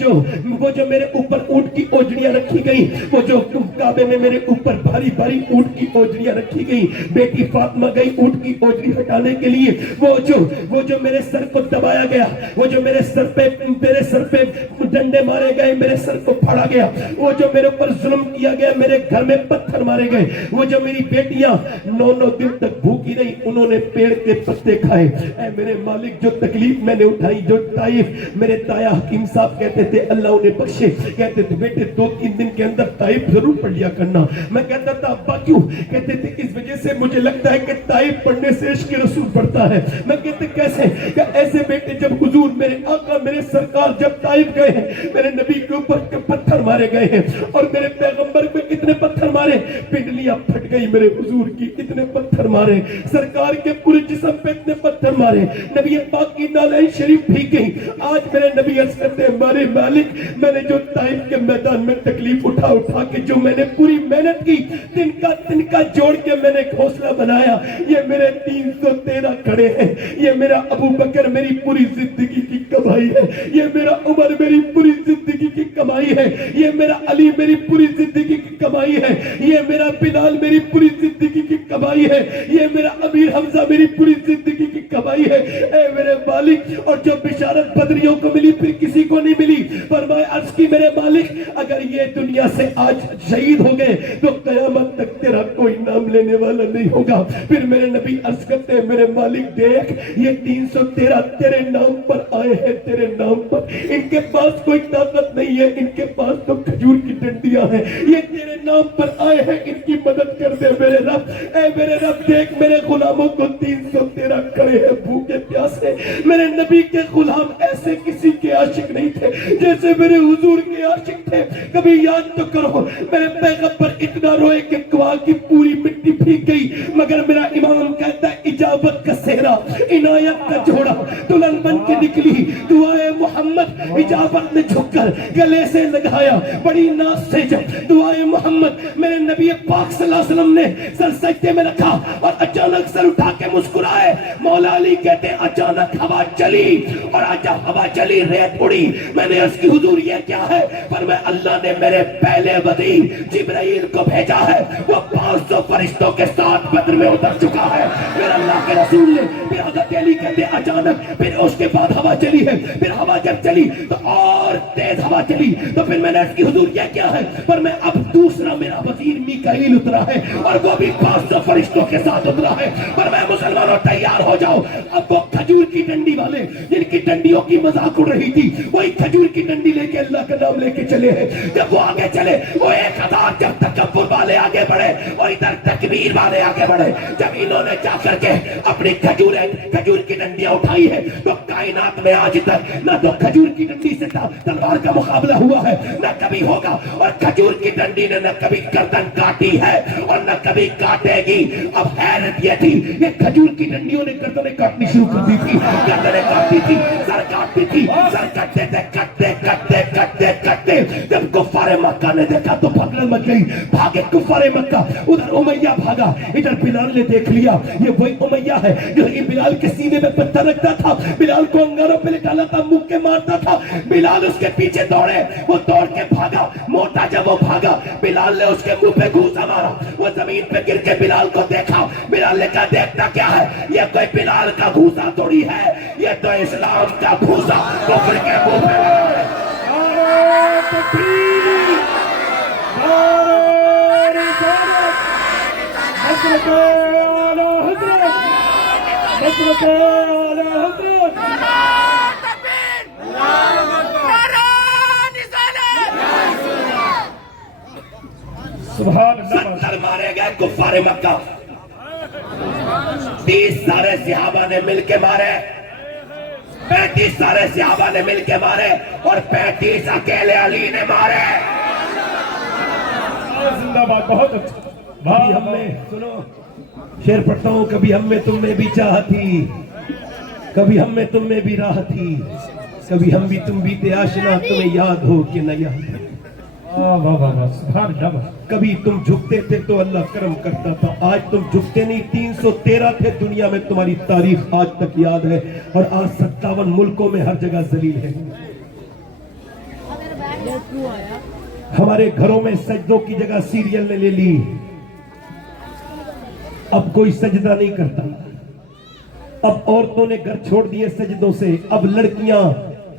جو میرے اوپر اونٹ کی اوجڑیاں رکھی گئی، وہ جو کعبے میں میرے اوپر بھاری بھاری اونٹ کی اوجڑیاں رکھی گئی، بیٹی فاطمہ گئی اونٹ کی اوجڑی ہٹانے کے لیے، وہ جو میرے سر کو دبایا گیا، وہ جو میرے سر پہ ڈنڈے مارے گئے، میرے سر کو پھاڑا گیا، وہ جو میرے اوپر ظلم کیا گیا، میرے گھر میں پتھر مارے گئے، وہ جو میری بیٹیاں 9 دن تک بھوکی رہی، انہوں نے پیڑ کے پتے کھائے، اے میرے مالک جو تکلیف میں نے اٹھائی، جو طائف، میرے تایا حکیم صاحب کہتے تھے اللہ انہیں بخشے، کہتے تھے بیٹے 2-3 دن کے اندر طائف ضرور پڑھ لیا کرنا، میں کہتا تھا ابا کیوں؟ کہتے تھے اس وجہ سے مجھے لگتا ہے کہ طائف پڑھنے سے عشق رسول پڑھتا ہے، میں کہتے کیسے؟ کہ ایسے بیٹے جب حضور میرے آقا میرے سرکار جب طائف گئے ہیں، میرے نبی کے اوپر پتھر مارے گئے ہیں، اور میرے پیغمبر پہ کتنے پتھر مارے مارے, پنڈلیاں پھٹ گئی میرے حضور کی, اتنے پتھر مارے سرکار کے پورے جسم پہ, اتنے پتھر مارے, نبی پاک کی نالین شریف بھیگ گئی. آج میرے نبی عرض کرتے ہیں ہمارے مالک, میں نے جو طائف کے میدان میں تکلیف اٹھا کے جو میں نے پوری محنت کی, تنکا جوڑ کے میں نے گھونسلہ بنایا, یہ میرے 313 کھڑے ہیں, یہ میرا ابو بکر میری پوری زندگی کی کمائی ہے, یہ میرا عمر میری پوری زندگی کی کمائی ہے, یہ میرا علی میری پوری زندگی کی کمائی ہے, یہ میرا بلال میری پوری زندگی کی کمائی ہے, یہ میرا امیر حمزہ میری پوری زندگی کی کمائی ہے. اے میرے مالک, اور جو بشارت بدریوں کو ملی پھر کسی کو نہیں ملی. فرمائے عرض کی میرے مالک, اگر یہ دنیا سے آج شہید ہو گئے تو قیامت تک تیرا کوئی نام لینے والا نہیں ہوگا. پھر میرے نبی عرض کرتے ہیں میرے مالک دیکھ, یہ 313 تیرے نام پر آئے ہیں, تیرے نام پر. ان کے پاس کوئی طاقت نہیں ہے, ان کے پاس تو کھجور کی ڈنڈیاں ہیں, یہ تیرے نام پر آئے ہیں, ان کی مدد کر دے میرے رب. اے میرے رب دیکھ, میرے غلاموں کو 313 کھڑے ہیں بھوکے پیاسے. میرے نبی کے غلام ایسے کسی کے عاشق نہیں تھے جیسے میرے حضور کے عاشق تھے. کبھی یاد تو کرو, میرے پیغمبر اتنا روئے کہ کوا کی پوری مٹی بھیگ گئی, مگر میرا امام کہتا ہے اجابت کا صحرا, عنایت کا جھوڑا دلہن بن کے نکلی. دعائے محمد اجابت نے جھک کر گلے سے لگایا بڑی ناز سے. جب دعائے محمد میرے نبی پاک صلی اللہ علیہ وسلم نے سر سجدے میں رکھا اور اچانک سر اٹھا کے مسکرائے. مولا علی کہتے اچانک ہوا چلی, اور جب ہوا چلی ریت اڑی. میں نے اس کی حضور یہ کیا ہے, پر میں اللہ نے میرے پہلے وزیر جبرائیل کو بھیجا ہے, وہ 500 فرشتوں کے ساتھ بدر میں اتر چکا ہے. پھر اللہ کے رسول نے, پھر حضرت علی کہتے اچانک, پھر اس کے بعد ہوا چلی ہے. پھر ہوا جب چلی تو اور تیز ہوا چلی, تو پھر میں نے اس کی حضور یہ کیا ہے, پر میں اب دوسرا میرا وزیر میکائیل اترا ہے, اور وہ بھی 500 فرشتوں کے ساتھ اترا ہے. پر میں مسلمانوں تیار ہو جاؤ, اب وہ کھجور کی ڈنڈی والے جن کی ڈنڈیوں کی مذاق اڑ رہی تھی, وہی کھجور کی ڈنڈی لے کے اللہ کا نام لے کے چلے ہیں. جب وہ آگے چلے, وہ 1000 جب تکبر والے آگے بڑھے, اور ادھر تکبیر والے آگے بڑھے. جب انہوں نے جا کر کے اپنی کھجور کی ڈنڈیاں اٹھائی ہے, تو کائنات میں آج تک نہ تو کھجور کی ڈنڈی سے تلوار کا مقابلہ ہوا ہے, نہ کبھی ہوگا. اور کھجور کی ڈنڈی نے نہ کبھی گردن کاٹی ہے اور نہ کبھی کاٹے گی. اب حیرت یہ تھی, یہ کھجور کی ڈنڈیوں نے گردنیں کاٹنی شروع کر دی تھی, گردنیں کاٹتی تھی, سر کاٹتی تھی, سر کٹتے تھے, کٹتے. جب کفار مکہ نے دیکھا تو بھگدڑ مچ گئی, بھاگے کفار مکہ. ادھر امیہ بھاگا, ادھر بلال نے دیکھ لیا یہ وہی امیہ ہے جو بلال کے سینے میں پتھر رکھتا تھا, بلال کو انگاروں پہ لٹانا تھا, مکے مارتا تھا. بلال اس کے پیچھے دوڑے, وہ دوڑ کے بھاگا. موٹا جب وہ بھاگا, بلال نے اس کے منہ پہ گھوسا مارا, وہ زمین پہ گر کے بلال کو دیکھا. بلال نے کہا دیکھتا کیا ہے, یہ کوئی بلال کا گھوسا تھوڑی ہے, یہ تو اسلام کا گھوسا کفر کے منہ پہ لگا ہے. سبحان اللہ. 70 مارے گئے کفار مکہ, 30 سارے صحابہ نے مل کے مارے, 35 سارے صحابہ نے مل کے مارے, اور 35 اکیلے علی نے مارے. زندہ باد. بہت اچھا. کبھی ہم میں, سنو شعر پڑھتا ہوں, کبھی ہم میں تم میں بھی چاہ تھی, کبھی ہم میں تم میں بھی راہ تھی, کبھی ہم بھی تم بھی تھے آشنا, تمہیں یاد ہو کہ نہ یاد. سبحان اللہ. کبھی تم جھکتے تھے تو اللہ کرم کرتا تھا, آج تم جھکتے نہیں. 313 تھے دنیا میں, تمہاری تاریخ آج تک یاد ہے, اور آج 57 ملکوں میں ہر جگہ ذلیل ہے. ہمارے گھروں میں سجدوں کی جگہ سیریل نے لے لی, اب کوئی سجدہ نہیں کرتا. اب عورتوں نے گھر چھوڑ دیے سجدوں سے, اب لڑکیاں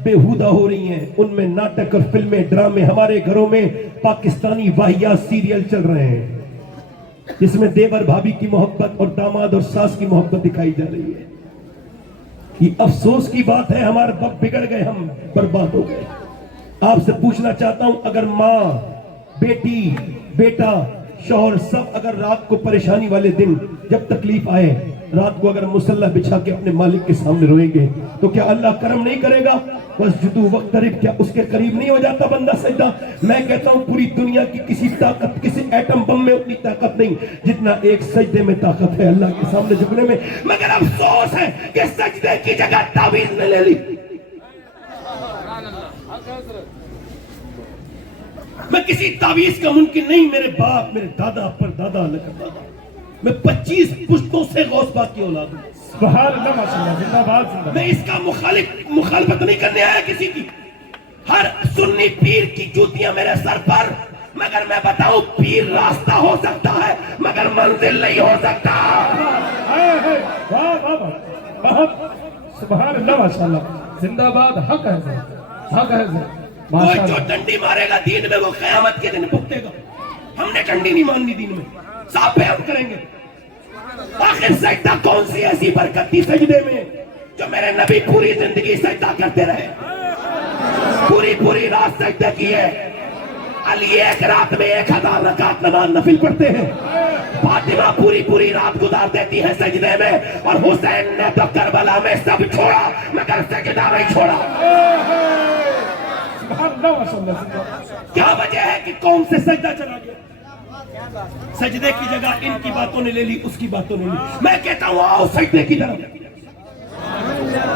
بےہودہ ہو رہی ہیں, ان میں ناٹک اور فلمیں, ڈرامے. ہمارے گھروں میں پاکستانی واہیات سیریل چل رہے ہیں جس میں دیور بھابھی کی محبت اور داماد اور ساس کی محبت دکھائی جا رہی ہے. یہ افسوس کی بات ہے, ہمارے وقت بگڑ گئے, ہم برباد ہو گئے. آپ سے پوچھنا چاہتا ہوں, اگر ماں, بیٹی, بیٹا, شوہر سب اگر رات کو پریشانی والے دن جب تکلیف آئے, رات کو اگر مسلح بچھا کے اپنے مالک کے سامنے روئیں گے, تو کیا اللہ کرم نہیں کرے گا؟ واسجدوا واقترب، کیا اس کے قریب نہیں ہو جاتا بندہ سجدہ؟ میں کہتا ہوں پوری دنیا کی کسی طاقت، کسی ایٹم بم میں اتنی طاقت نہیں جتنا ایک سجدے میں طاقت ہے اللہ کے سامنے جھکنے میں. مگر افسوس ہے کہ سجدے کی جگہ تعویذ نے لے لی. میں کسی تعویذ کا ممکن نہیں. میرے باپ، میرے دادا، پر دادا، دادا، میں 25 پشتوں سے غوث پاک کی اولاد ہوں. سبحان اللہ ماشاءاللہ زندہ باد زندہ باد. میں اس کا مخالفت نہیں کرنے آیا کسی کی. ہر سنی پیر کی جوتیاں میرے سر پر، مگر میں بتاؤں پیر راستہ ہو سکتا ہے مگر منزل نہیں ہو سکتا. واہ واہ واہ، سبحان اللہ ماشاءاللہ زندہ باد. حق ہے حق ہے کوئی جو ڈنڈی مارے گا دین میں وہ قیامت کے دن بھگتے گا. ہم نے ڈنڈی نہیں ماننی دین میں، صاف بیان کریں گے. آخر سجدہ کون سی ایسی برکت تھی سجدے میں جو میرے نبی پوری زندگی سجدہ کرتے رہے، پوری رات سجدہ کیے. علی ایک رات میں 1000 رکعت نماز نفل پڑھتے ہیں. فاطمہ پوری رات گزار دیتی ہے سجدے میں. اور حسین نے تو کربلا میں سب چھوڑا مگر سجدہ نہیں چھوڑا. کیا وجہ ہے کہ قوم سے سجدہ چلا گیا؟ سجدے کی جگہ ان کی باتوں نے لے لی، اس کی باتوں نے لی. میں کہتا ہوں آؤ سجدے کی طرف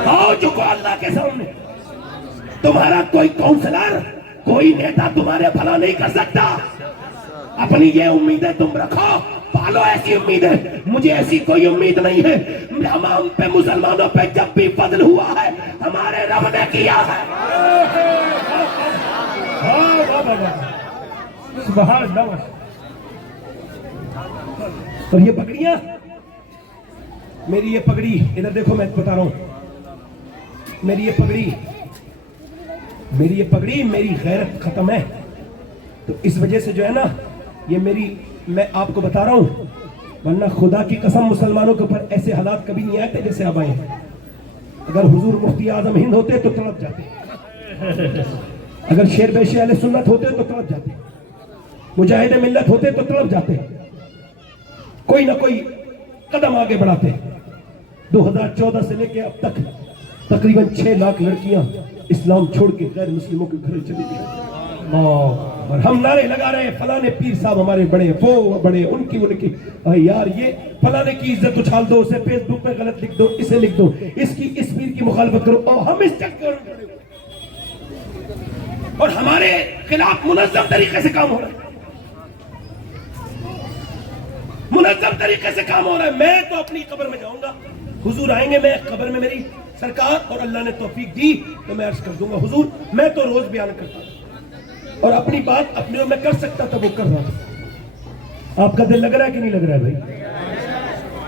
آؤ، جھکو اللہ کے سامنے. تمہارا کوئی کونسلر، کوئی نیتا تمہارے بھلا نہیں کر سکتا. اپنی یہ امیدیں تم رکھو، پالو ایسی امیدیں. مجھے ایسی کوئی امید نہیں ہے. ہم پہ مسلمانوں پہ جب بھی فضل ہوا ہے ہمارے رب نے کیا ہے. سبحان اللہ. اور یہ پگڑیاں، میری یہ پگڑی ادھر دیکھو، میں بتا رہا ہوں، میری یہ پگڑی میری غیرت ختم ہے. تو اس وجہ سے جو ہے نا یہ میں آپ کو بتا رہا ہوں، ورنہ خدا کی قسم مسلمانوں کے اوپر ایسے حالات کبھی نہیں آئے تھے جیسے اب آئے ہیں. اگر حضور مفتی اعظم ہند ہوتے تو تڑپ جاتے، اگر شیر بیشی اہل سنت ہوتے تو تڑپ جاتے، مجاہد ملت ہوتے تو تڑپ جاتے، کوئی نہ کوئی قدم آگے بڑھاتے. 2014 سے لے کے اب تک تقریباً 6 لاکھ لڑکیاں اسلام چھوڑ کے غیر مسلموں کے گھر چلی گئی. اور ہم نعرے لگا رہے ہیں فلانے پیر صاحب ہمارے بڑے، وہ بڑے، ان کی. یار یہ فلانے کی عزت اچھال دو، اسے فیس بک پہ غلط لکھ دو، اسے لکھ دو، اس پیر کی مخالفت کرو، اور ہم اس چکر میں اور ہمارے خلاف منظم طریقے سے کام ہو رہا ہے. منظم طریقے سے کام ہو رہا ہے. میں تو اپنی قبر میں جاؤں گا، حضور آئیں گے، میں قبر میں میری سرکار اور اللہ نے توفیق دی تو میں عرض کر دوں گا حضور میں تو روز بیان کرتا ہوں اور اپنی بات اپنے میں کر سکتا تھا وہ کر رہا تھا. آپ کا دل لگ رہا ہے کہ نہیں لگ رہا ہے بھائی؟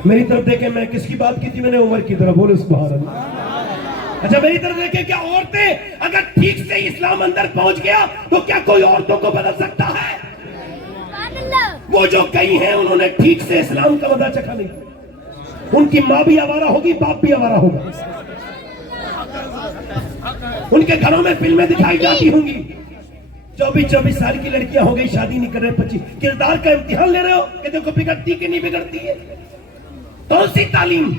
میری طرف دیکھیں، میں کس کی بات کی تھی؟ میں نے عمر کی طرف. بولے سبحان اللہ. اچھا میری طرف دیکھیں، کیا عورتیں اگر ٹھیک سے اسلام اندر پہنچ گیا تو کیا کوئی عورتوں کو بدل سکتا ہے؟ وہ جو کئی ہیں انہوں نے ٹھیک سے اسلام کا مزہ چکھا نہیں. ان کی ماں بھی آوارہ ہوگی، باپ بھی آوارہ ہوگا. ان کے گھروں میں فلمیں دکھائی جاتی ہوں گی. 24 سال کی لڑکیاں ہو گئی، شادی نہیں کر رہے. 25 کردار کا امتحان لے رہے ہو کہ دیکھو بگڑتی کہ نہیں بگڑتی ہے. کون سی تعلیم؟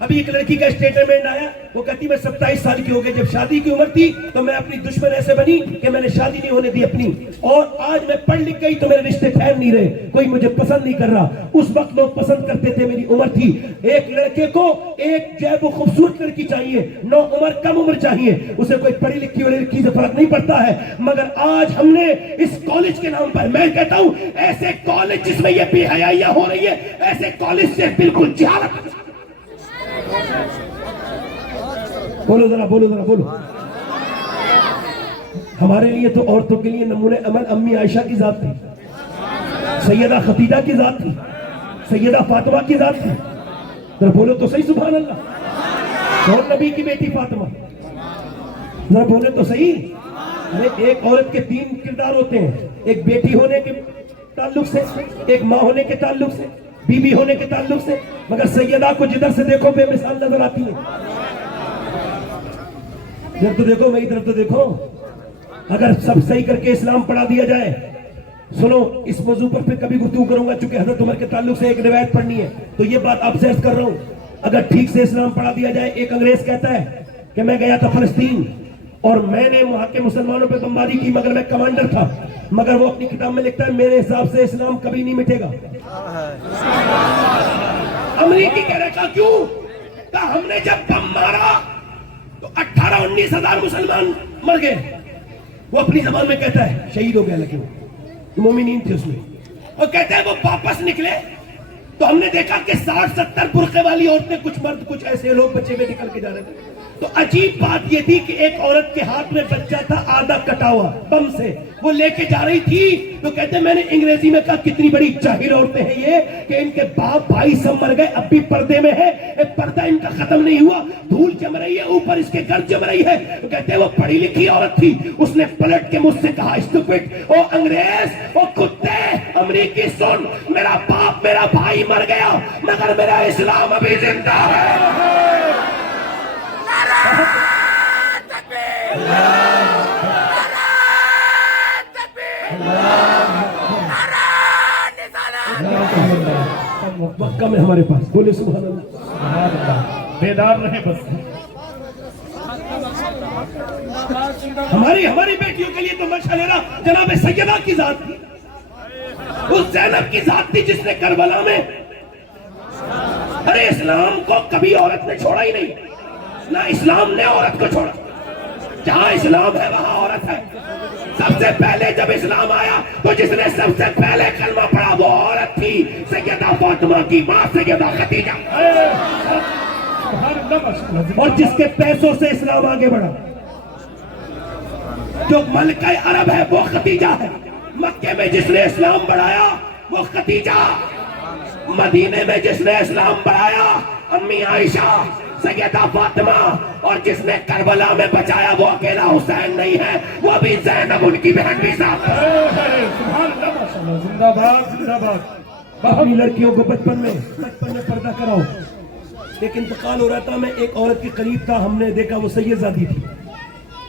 ابھی ایک لڑکی کا اسٹیٹمنٹ آیا، وہ کہتی میں 27 سال کی ہو گئی، جب شادی کی عمر تھی تو میں اپنی دشمن ایسے بنی کہ میں نے شادی نہیں ہونے دی اپنی، اور آج میں پڑھ لکھ گئی تو میرے رشتے ٹھہر نہیں رہے، کوئی مجھے پسند نہیں کر رہا. اس وقت لوگ پسند کرتے تھے، میری عمر تھی. ایک لڑکے کو ایک جو ہے وہ خوبصورت لڑکی چاہیے، نو عمر کم عمر چاہیے، اسے کوئی پڑھی لکھی اور لڑکی سے فرق نہیں پڑتا ہے. مگر آج ہم نے اس کالج کے نام پر، میں کہتا ہوں ایسے کالج جس میں یہ بے حیائیاں ہو رہی ہے، ایسے کالج سے بالکل جہالت. بولو ذرا، بولو ذرا، بولو. ہمارے لیے تو عورتوں کے لیے نمونہ عمل امی عائشہ کی ذات تھی، سیدہ خدیجہ کی ذات تھی، سیدہ فاطمہ کی ذات تھی. ذرا بولو تو صحیح سبحان اللہ. کون نبی کی بیٹی فاطمہ؟ ذرا بولے تو صحیح. ایک عورت کے 3 کردار ہوتے ہیں، ایک بیٹی ہونے کے تعلق سے، ایک ماں ہونے کے تعلق سے، بی بی ہونے کے تعلق سے. مگر سیدہ کو جدھر سے دیکھو بے مثال نظر آتی ہے. ادھر تو دیکھو، میری طرف تو دیکھو. اگر سب صحیح کر کے اسلام پڑھا دیا جائے، سنو اس موضوع پر پھر کبھی گفتگو کروں گا چونکہ حضرت عمر کے تعلق سے ایک روایت پڑھنی ہے تو یہ بات آپ سے عرض کر رہا ہوں. اگر ٹھیک سے اسلام پڑھا دیا جائے، ایک انگریز کہتا ہے کہ میں گیا تھا فلسطین اور میں نے وہاں کے مسلمانوں پہ بمباری کی، مگر میں کمانڈر تھا، مگر وہ اپنی کتاب میں لکھتا ہے میرے حساب سے اسلام کبھی نہیں مٹے گا۔ امریکی کہہ رہا تھا کیوں؟ کہا ہم نے جب بم مارا تو 18-19 ہزار مسلمان مر گئے۔ وہ اپنی زبان میں کہتا ہے شہید ہو گیا، لیکن مومنین تھے اس میں، اور کہتا ہے وہ واپس نکلے تو ہم نے دیکھا کہ 60-70 برقعے والی عورتیں، کچھ مرد کچھ ایسے لوگ بچے میں نکل کے جا رہے تھے۔ تو عجیب بات یہ تھی کہ ایک عورت کے ہاتھ میں بچہ تھا آدھا کٹا ہوا بم سے، وہ لے کے جا رہی تھی۔ تو کہتے ہیں میں نے انگریزی میں کہا کتنی بڑی جاہل عورتیں ہیں یہ، کہ ان کے باپ بھائی سب مر گئے، اب بھی پردے میں ہے، پردہ ان کا ختم نہیں ہوا، دھول جم رہی ہے اوپر اس کے گھر جم رہی ہے۔ تو کہتے ہیں وہ پڑھی لکھی عورت تھی، اس نے پلٹ کے مجھ سے کہا اسٹوپڈ، او انگریز، او کتے امریکی، سن، میرا باپ میرا بھائی مر گیا مگر میرا اسلام ابھی زندہ ہے۔ وقت کم ہے ہمارے پاس، بولے سبحان اللہ۔ بیدار رہے بس۔ ہماری بیٹیوں کے لیے تو مشعل جناب سیدہ کی ذات تھی، اس زینب کی ذات تھی جس نے کربلا میں، ارے اسلام کو کبھی عورت نے چھوڑا ہی نہیں، نہ اسلام نے عورت کو چھوڑا، جہاں اسلام ہے وہاں عورت ہے۔ سب سے پہلے جب اسلام آیا تو جس نے سب سے پہلے کلمہ پڑھا وہ عورت تھی، سیدہ فاطمہ کی ماں سیدہ خدیجہ، اور جس کے پیسوں سے اسلام آگے بڑھا، جو ملکہ عرب ہے وہ خدیجہ ہے، مکے میں جس نے اسلام بڑھایا وہ خدیجہ، مدینے میں جس نے اسلام بڑھایا امی عائشہ سیدہ فاطمہ، اور جس نے کربلا میں بچایا وہ اکیلا حسین نہیں ہے، وہ بھی زینب ان کی بہن بھی ساتھ ہے۔ زندہ باد زندہ باد۔ اپنی لڑکیوں کو بچپن میں پردہ کراؤ۔ ایک انتقال ہو رہا تھا، میں ایک عورت کے قریب تھا، ہم نے دیکھا وہ سید زادی تھی،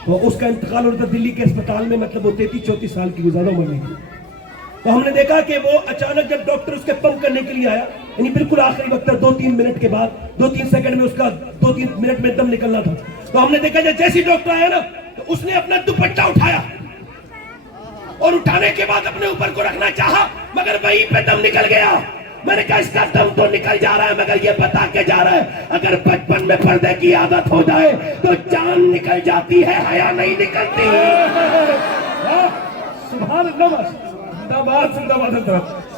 تو اس کا انتقال ہو رہا تھا دلی کے اسپتال میں، مطلب وہ 33-34 سال کی زیادہ عمر نہیں تھی۔ تو ہم نے دیکھا کہ وہ اچانک جب ڈاکٹر اس کے پمپ کرنے کے لیے آیا، یعنی بالکل آخری وقت 2-3 منٹ کے بعد 2-3 سیکنڈ میں اس کا 2-3 منٹ میں دم نکلنا تھا، تو ہم نے دیکھا جب جیسی ڈاکٹر آیا نا تو اس نے اپنا دوپٹہ اٹھایا، اور اٹھانے کے بعد اپنے اوپر کو رکھنا چاہا مگر وہیں پہ دم نکل گیا۔ میں نے کہا اس کا دم تو نکل جا رہا ہے مگر یہ بتا کے جا رہا ہے اگر بچپن میں پردے کی عادت ہو جائے تو جان نکل جاتی ہے، حیا نہیں نکلتی۔ سبحان اللہ، زندہ باد زندہ باد۔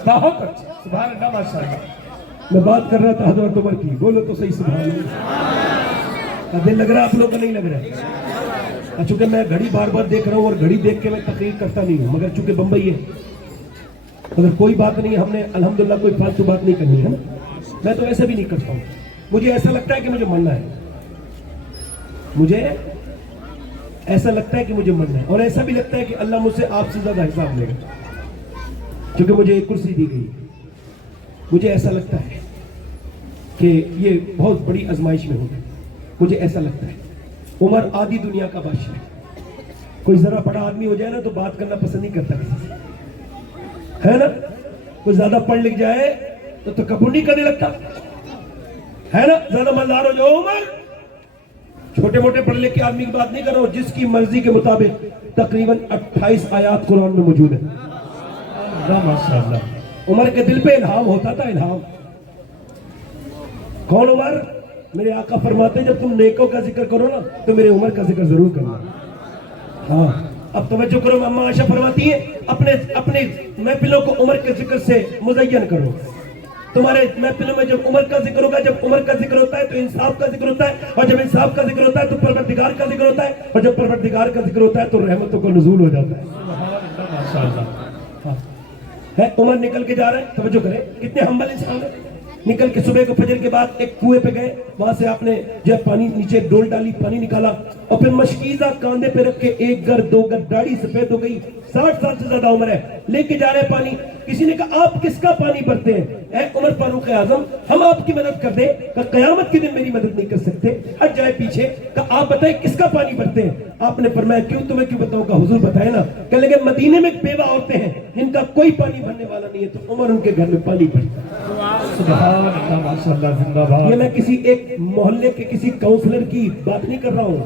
بہت اچھا، سبحان اللہ ماشاء اللہ۔ میں بات کر رہا تھا حضرت عمر کی، بولو تو صحیح سبحان اللہ۔ دل لگ رہا ہے آپ لوگوں کو نہیں لگ رہا ہے؟ چونکہ میں گھڑی بار بار دیکھ رہا ہوں اور گھڑی دیکھ کے میں تقریر کرتا نہیں ہوں، مگر چونکہ بمبئی ہے مگر کوئی بات نہیں، ہم نے الحمدللہ کوئی فالتو بات نہیں کرنی ہے نا، میں تو ایسا بھی نہیں کرتا ہوں، مجھے ایسا لگتا ہے کہ مجھے مرنا ہے، مجھے ایسا لگتا ہے کہ مجھے مرنا ہے، اور ایسا بھی لگتا ہے کہ اللہ مجھ سے آپ سے زیادہ حساب لے گا، کیونکہ مجھے ایک کرسی دی گئی۔ مجھے ایسا لگتا ہے کہ یہ بہت بڑی آزمائش میں ہوگا، مجھے ایسا لگتا ہے۔ عمر آدھی دنیا کا بادشاہ ہے، کوئی ذرا بڑا آدمی ہو جائے نا تو بات کرنا پسند نہیں کرتا کسی سے، ہے نا؟ کوئی زیادہ پڑھ لکھ جائے تو تکبر نہیں کرنے لگتا، ہے نا؟ زیادہ مالدار ہو جائے، عمر چھوٹے موٹے پڑھ لکھ کے آدمی کی بات نہیں کر رہا ہوں، جس کی مرضی کے مطابق تقریباً 28 آیات قرآن میں موجود ہیں۔ ماشاء اللہ۔ عمر کے دل پہ الہام ہوتا تھا، الہام۔ کون عمر؟ میرے آقا فرماتے ہیں جب تم نیکوں کا ذکر کرو نا تو میرے عمر کا ذکر ضرور کرنا۔ ہاں اب توجہ کرو، اما عائشہ فرماتی ہے اپنے محفلوں کو عمر کے ذکر سے مزین کرو۔ تمہارے محفلوں میں جب عمر کا ذکر ہوگا، جب عمر کا ذکر ہوتا ہے تو انصاف کا ذکر ہوتا ہے، اور جب انصاف کا ذکر ہوتا ہے تو پروردگار کا ذکر ہوتا ہے، اور جب پروردگار کا ذکر ہوتا ہے تو رحمتوں کا نزول ہو جاتا ہے۔ ماشاء اللہ۔ ہے عمر نکل کے جا رہے ہیں، توجہ کریں کتنے ہمبل انسان ہیں۔ نکل کے صبح کو فجر کے بعد ایک کنویں پہ گئے، وہاں سے آپ نے جب پانی نیچے ڈول ڈالی، پانی نکالا، اور پھر مشکیزہ کاندھے پہ رکھ کے 1 گر 2 گر، داڑھی سفید ہو گئی، 60 سال سے زیادہ عمر ہے، لے کے جا رہے ہیں پانی۔ کسی نے کہا آپ کس کا پانی بھرتے ہیں؟ اے عمر فاروق اعظم ہم آپ کی مدد کر دیں۔ کہ قیامت کے دن میری مدد نہیں کر سکتے، ہٹ جائے پیچھے۔ کہ آپ بتائیں کس کا پانی بھرتے ہیں؟ آپ نے فرمایا کیوں تمہیں کیوں بتاؤں؟ کہ حضور بتائے نا۔ کہ لگے مدینے میں بیوہ عورتیں ہیں جن کا کوئی پانی بھرنے والا نہیں ہے، تو عمر ان کے گھر میں پانی بھرتا ہے۔ سبحان اللہ ماشاء اللہ، زندہ باد۔ یہ میں کسی ایک محلے کے کسی کاؤنسلر کی بات نہیں کر رہا ہوں،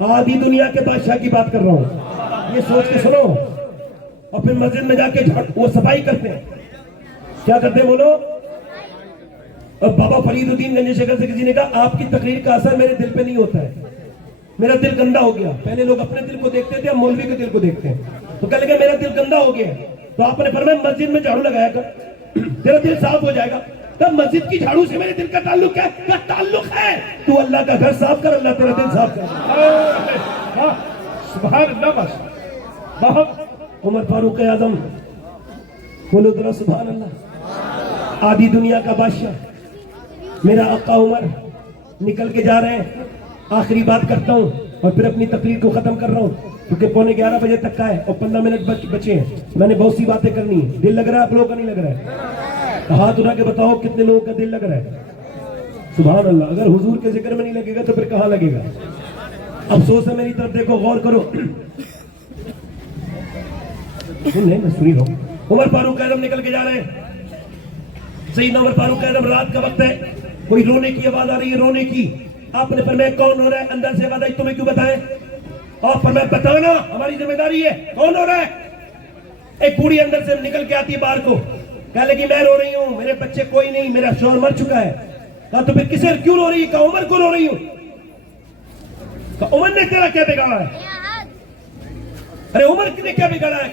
آدھی دنیا کے بادشاہ کی بات کر رہا ہوں. یہ سوچ کے سنو. اور پھر مسجد میں جا کے وہ صفائی کرتے ہیں. کیا کرتے ہیں بولو؟ اور بابا فرید الدین گنج شکر سے کسی نے کہا آپ کی تقریر کا اثر میرے دل پہ نہیں ہوتا ہے, میرا دل گندا ہو گیا. پہلے لوگ اپنے دل کو دیکھتے تھے, اب مولوی کے دل کو دیکھتے ہیں. تو کہنے لگے میرا دل گندا ہو گیا ہے. تو آپ نے فرمایا مسجد میں جھاڑو لگایا کر, تیرا دل صاف ہو جائے گا. تب مسجد کی جھاڑو سے میرے دل کا تعلق ہے, کیا تعلق ہے؟ تو اللہ کا گھر صاف کر, اللہ تیرا دل صاف کر. سبحان اللہ. بس بہت عمر فاروق اعظم, بولو ذرا سبحان اللہ. آدھی دنیا کا بادشاہ میرا آقا عمر نکل کے جا رہے ہیں. آخری بات کرتا ہوں اور پھر اپنی تقریر کو ختم کر رہا ہوں, کیونکہ 11:45 بجے تک کا ہے اور 15 منٹ بچے ہیں. میں نے بہت سی باتیں کرنی ہیں. دل لگ رہا ہے آپ لوگوں کا نہیں لگ رہا ہے؟ ہاتھ اٹھا کے بتاؤ کتنے لوگوں کا دل لگ رہا ہے؟ سبحان اللہ. اگر حضور کے ذکر میں نہیں لگے گا تو پھر کہاں لگے گا؟ افسوس ہے, میری طرف دیکھو, غور کرو. سنی لو. عمر فاروق اعظم نکل کے جا رہے ہیں. سیدنا عمر فاروق اعظم, رات کا وقت ہے, کوئی رونے کی آواز آ رہی ہے, رونے کی. آپ نے فرمایا کون ہو رہا ہے؟ اندر سے آواز آئی, تمہیں کیوں بتائیں؟ اور فرمایا بتانا ہماری ذمہ داری ہے, کون ہو رہا ہے؟ ایک بوڑھی اندر سے نکل کے آتی ہے باہر کو, کہنے لگی میں رو رہی ہوں, میرے بچے کوئی نہیں, میرا شوہر مر چکا ہے. کہا تو پھر کسے کیوں رو رہی ہے؟ کہا عمر کو رو رہی ہوں. کہا عمر نے تیرا کیا بگاڑا ہے؟ ارے عمر نے کیا بگاڑا ہے؟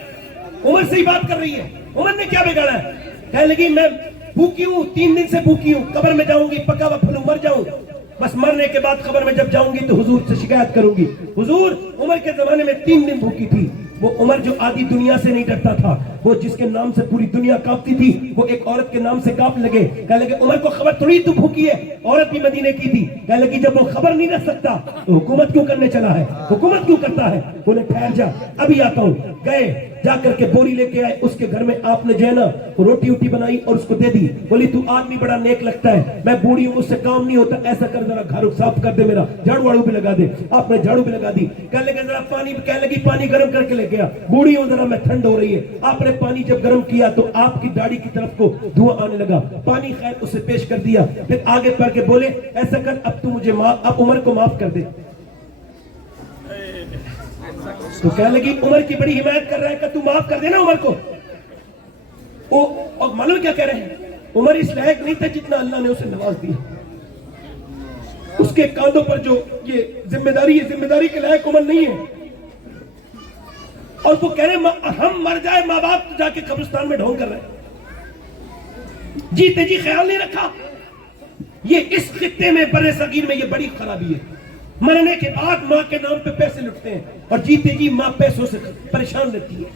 عمر سے ہی بات کر رہی ہے, عمر نے کیا بگاڑا ہے؟ کہنے لگی میں بھوکی ہوں, 3 دن سے بھوکی ہوں, قبر میں جاؤں گی, پکا ہوا پھلوں مر جاؤں, بس مرنے کے بعد قبر میں جب جاؤں گی تو حضور سے شکایت کروں گی. حضور عمر کے زمانے میں 3 دن بھوکی تھی. وہ عمر جو آدھی دنیا سے نہیں ڈرتا تھا, وہ جس کے نام سے پوری دنیا کانپتی تھی, وہ ایک عورت کے نام سے کانپ لگے. کہنے لگے عمر کو خبر تھوڑی تو بھوکی ہے, عورت بھی مدینے کی تھی. کہنے لگی جب وہ خبر نہیں رکھ سکتا تو حکومت کیوں کرنے چلا ہے, حکومت کیوں کرتا ہے؟ بولے ٹھہر جا, ابھی آتا ہوں. گئے, جا کر کے بوری لے کے آئے. اس کے گھر میں آپ نے جو ہے نا روٹی وٹی بنائی اور اس کو دے دی. بولی تو آدمی بڑا نیک لگتا ہے, میں بوڑھی ہوں, مجھ سے کام نہیں ہوتا, ایسا کر ذرا گھر صاف کر دے, میرا جھاڑو واڑو بھی لگا دے. آپ نے جھاڑو بھی لگا دی. کہنے لگے ذرا پانی, کہنے لگی پانی گرم کر کے لے گیا. بوڑھی ہوں ذرا, میں ٹھنڈ ہو رہی ہے. آپ نے پانی جب گرم کیا تو آپ کی داڑھی کی طرف کو دھواں آنے لگا. پانی خیر اسے پیش کر دیا. پھر آگے پڑھ کے بولے ایسا کر, اب تو مجھے اب عمر کو معاف کر دے. تو کہنے لگی عمر کی بڑی حمایت کر رہا ہے کہ تو معاف کر دینا عمر کو. اور معلوم کیا کہہ رہے ہیں, عمر اس لائق نہیں تھا جتنا اللہ نے اسے نواز دیا. اس کے کاندھوں پر جو یہ ذمہ داری ہے, ذمہ داری کے لائق عمر نہیں ہے. اور وہ کہہ رہے ہم مر جائے, ماں باپ جا کے قبرستان میں ڈھونگ کر رہے ہیں, جیتے جی خیال نہیں رکھا. یہ اس خطے میں, بر صغیر میں, یہ بڑی خرابی ہے. مرنے کے بعد ماں کے نام پہ پیسے لٹتے ہیں اور جیتے جی ماں پیسوں سے پریشان رہتی ہے.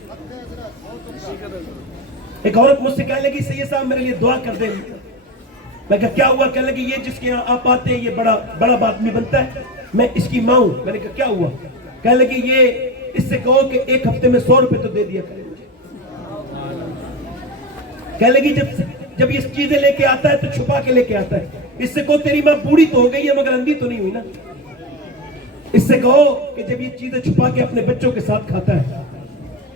ایک عورت مجھ سے کہنے لگی سید صاحب میرے لیے دعا کر دیں. میں کہا کیا ہوا؟ کہنے لگی یہ جس کے یہاں آپ آتے ہیں یہ بڑا آدمی بنتا ہے, میں اس کی ماں ہوں. میں نے کہا کیا ہوا؟ کہنے لگی یہ اس سے کہو کہ 1 ہفتے میں 100 روپے تو دے دیا کرے مجھے. کہنے لگی جب یہ چیزیں لے کے آتا ہے تو چھپا کے لے کے آتا ہے. اس سے کہو تیری ماں بوڑھی تو ہو گئی ہے مگر اندھی تو نہیں ہوئی نا. اس سے کہو کہ جب یہ چیزیں چھپا کے اپنے بچوں کے ساتھ کھاتا ہے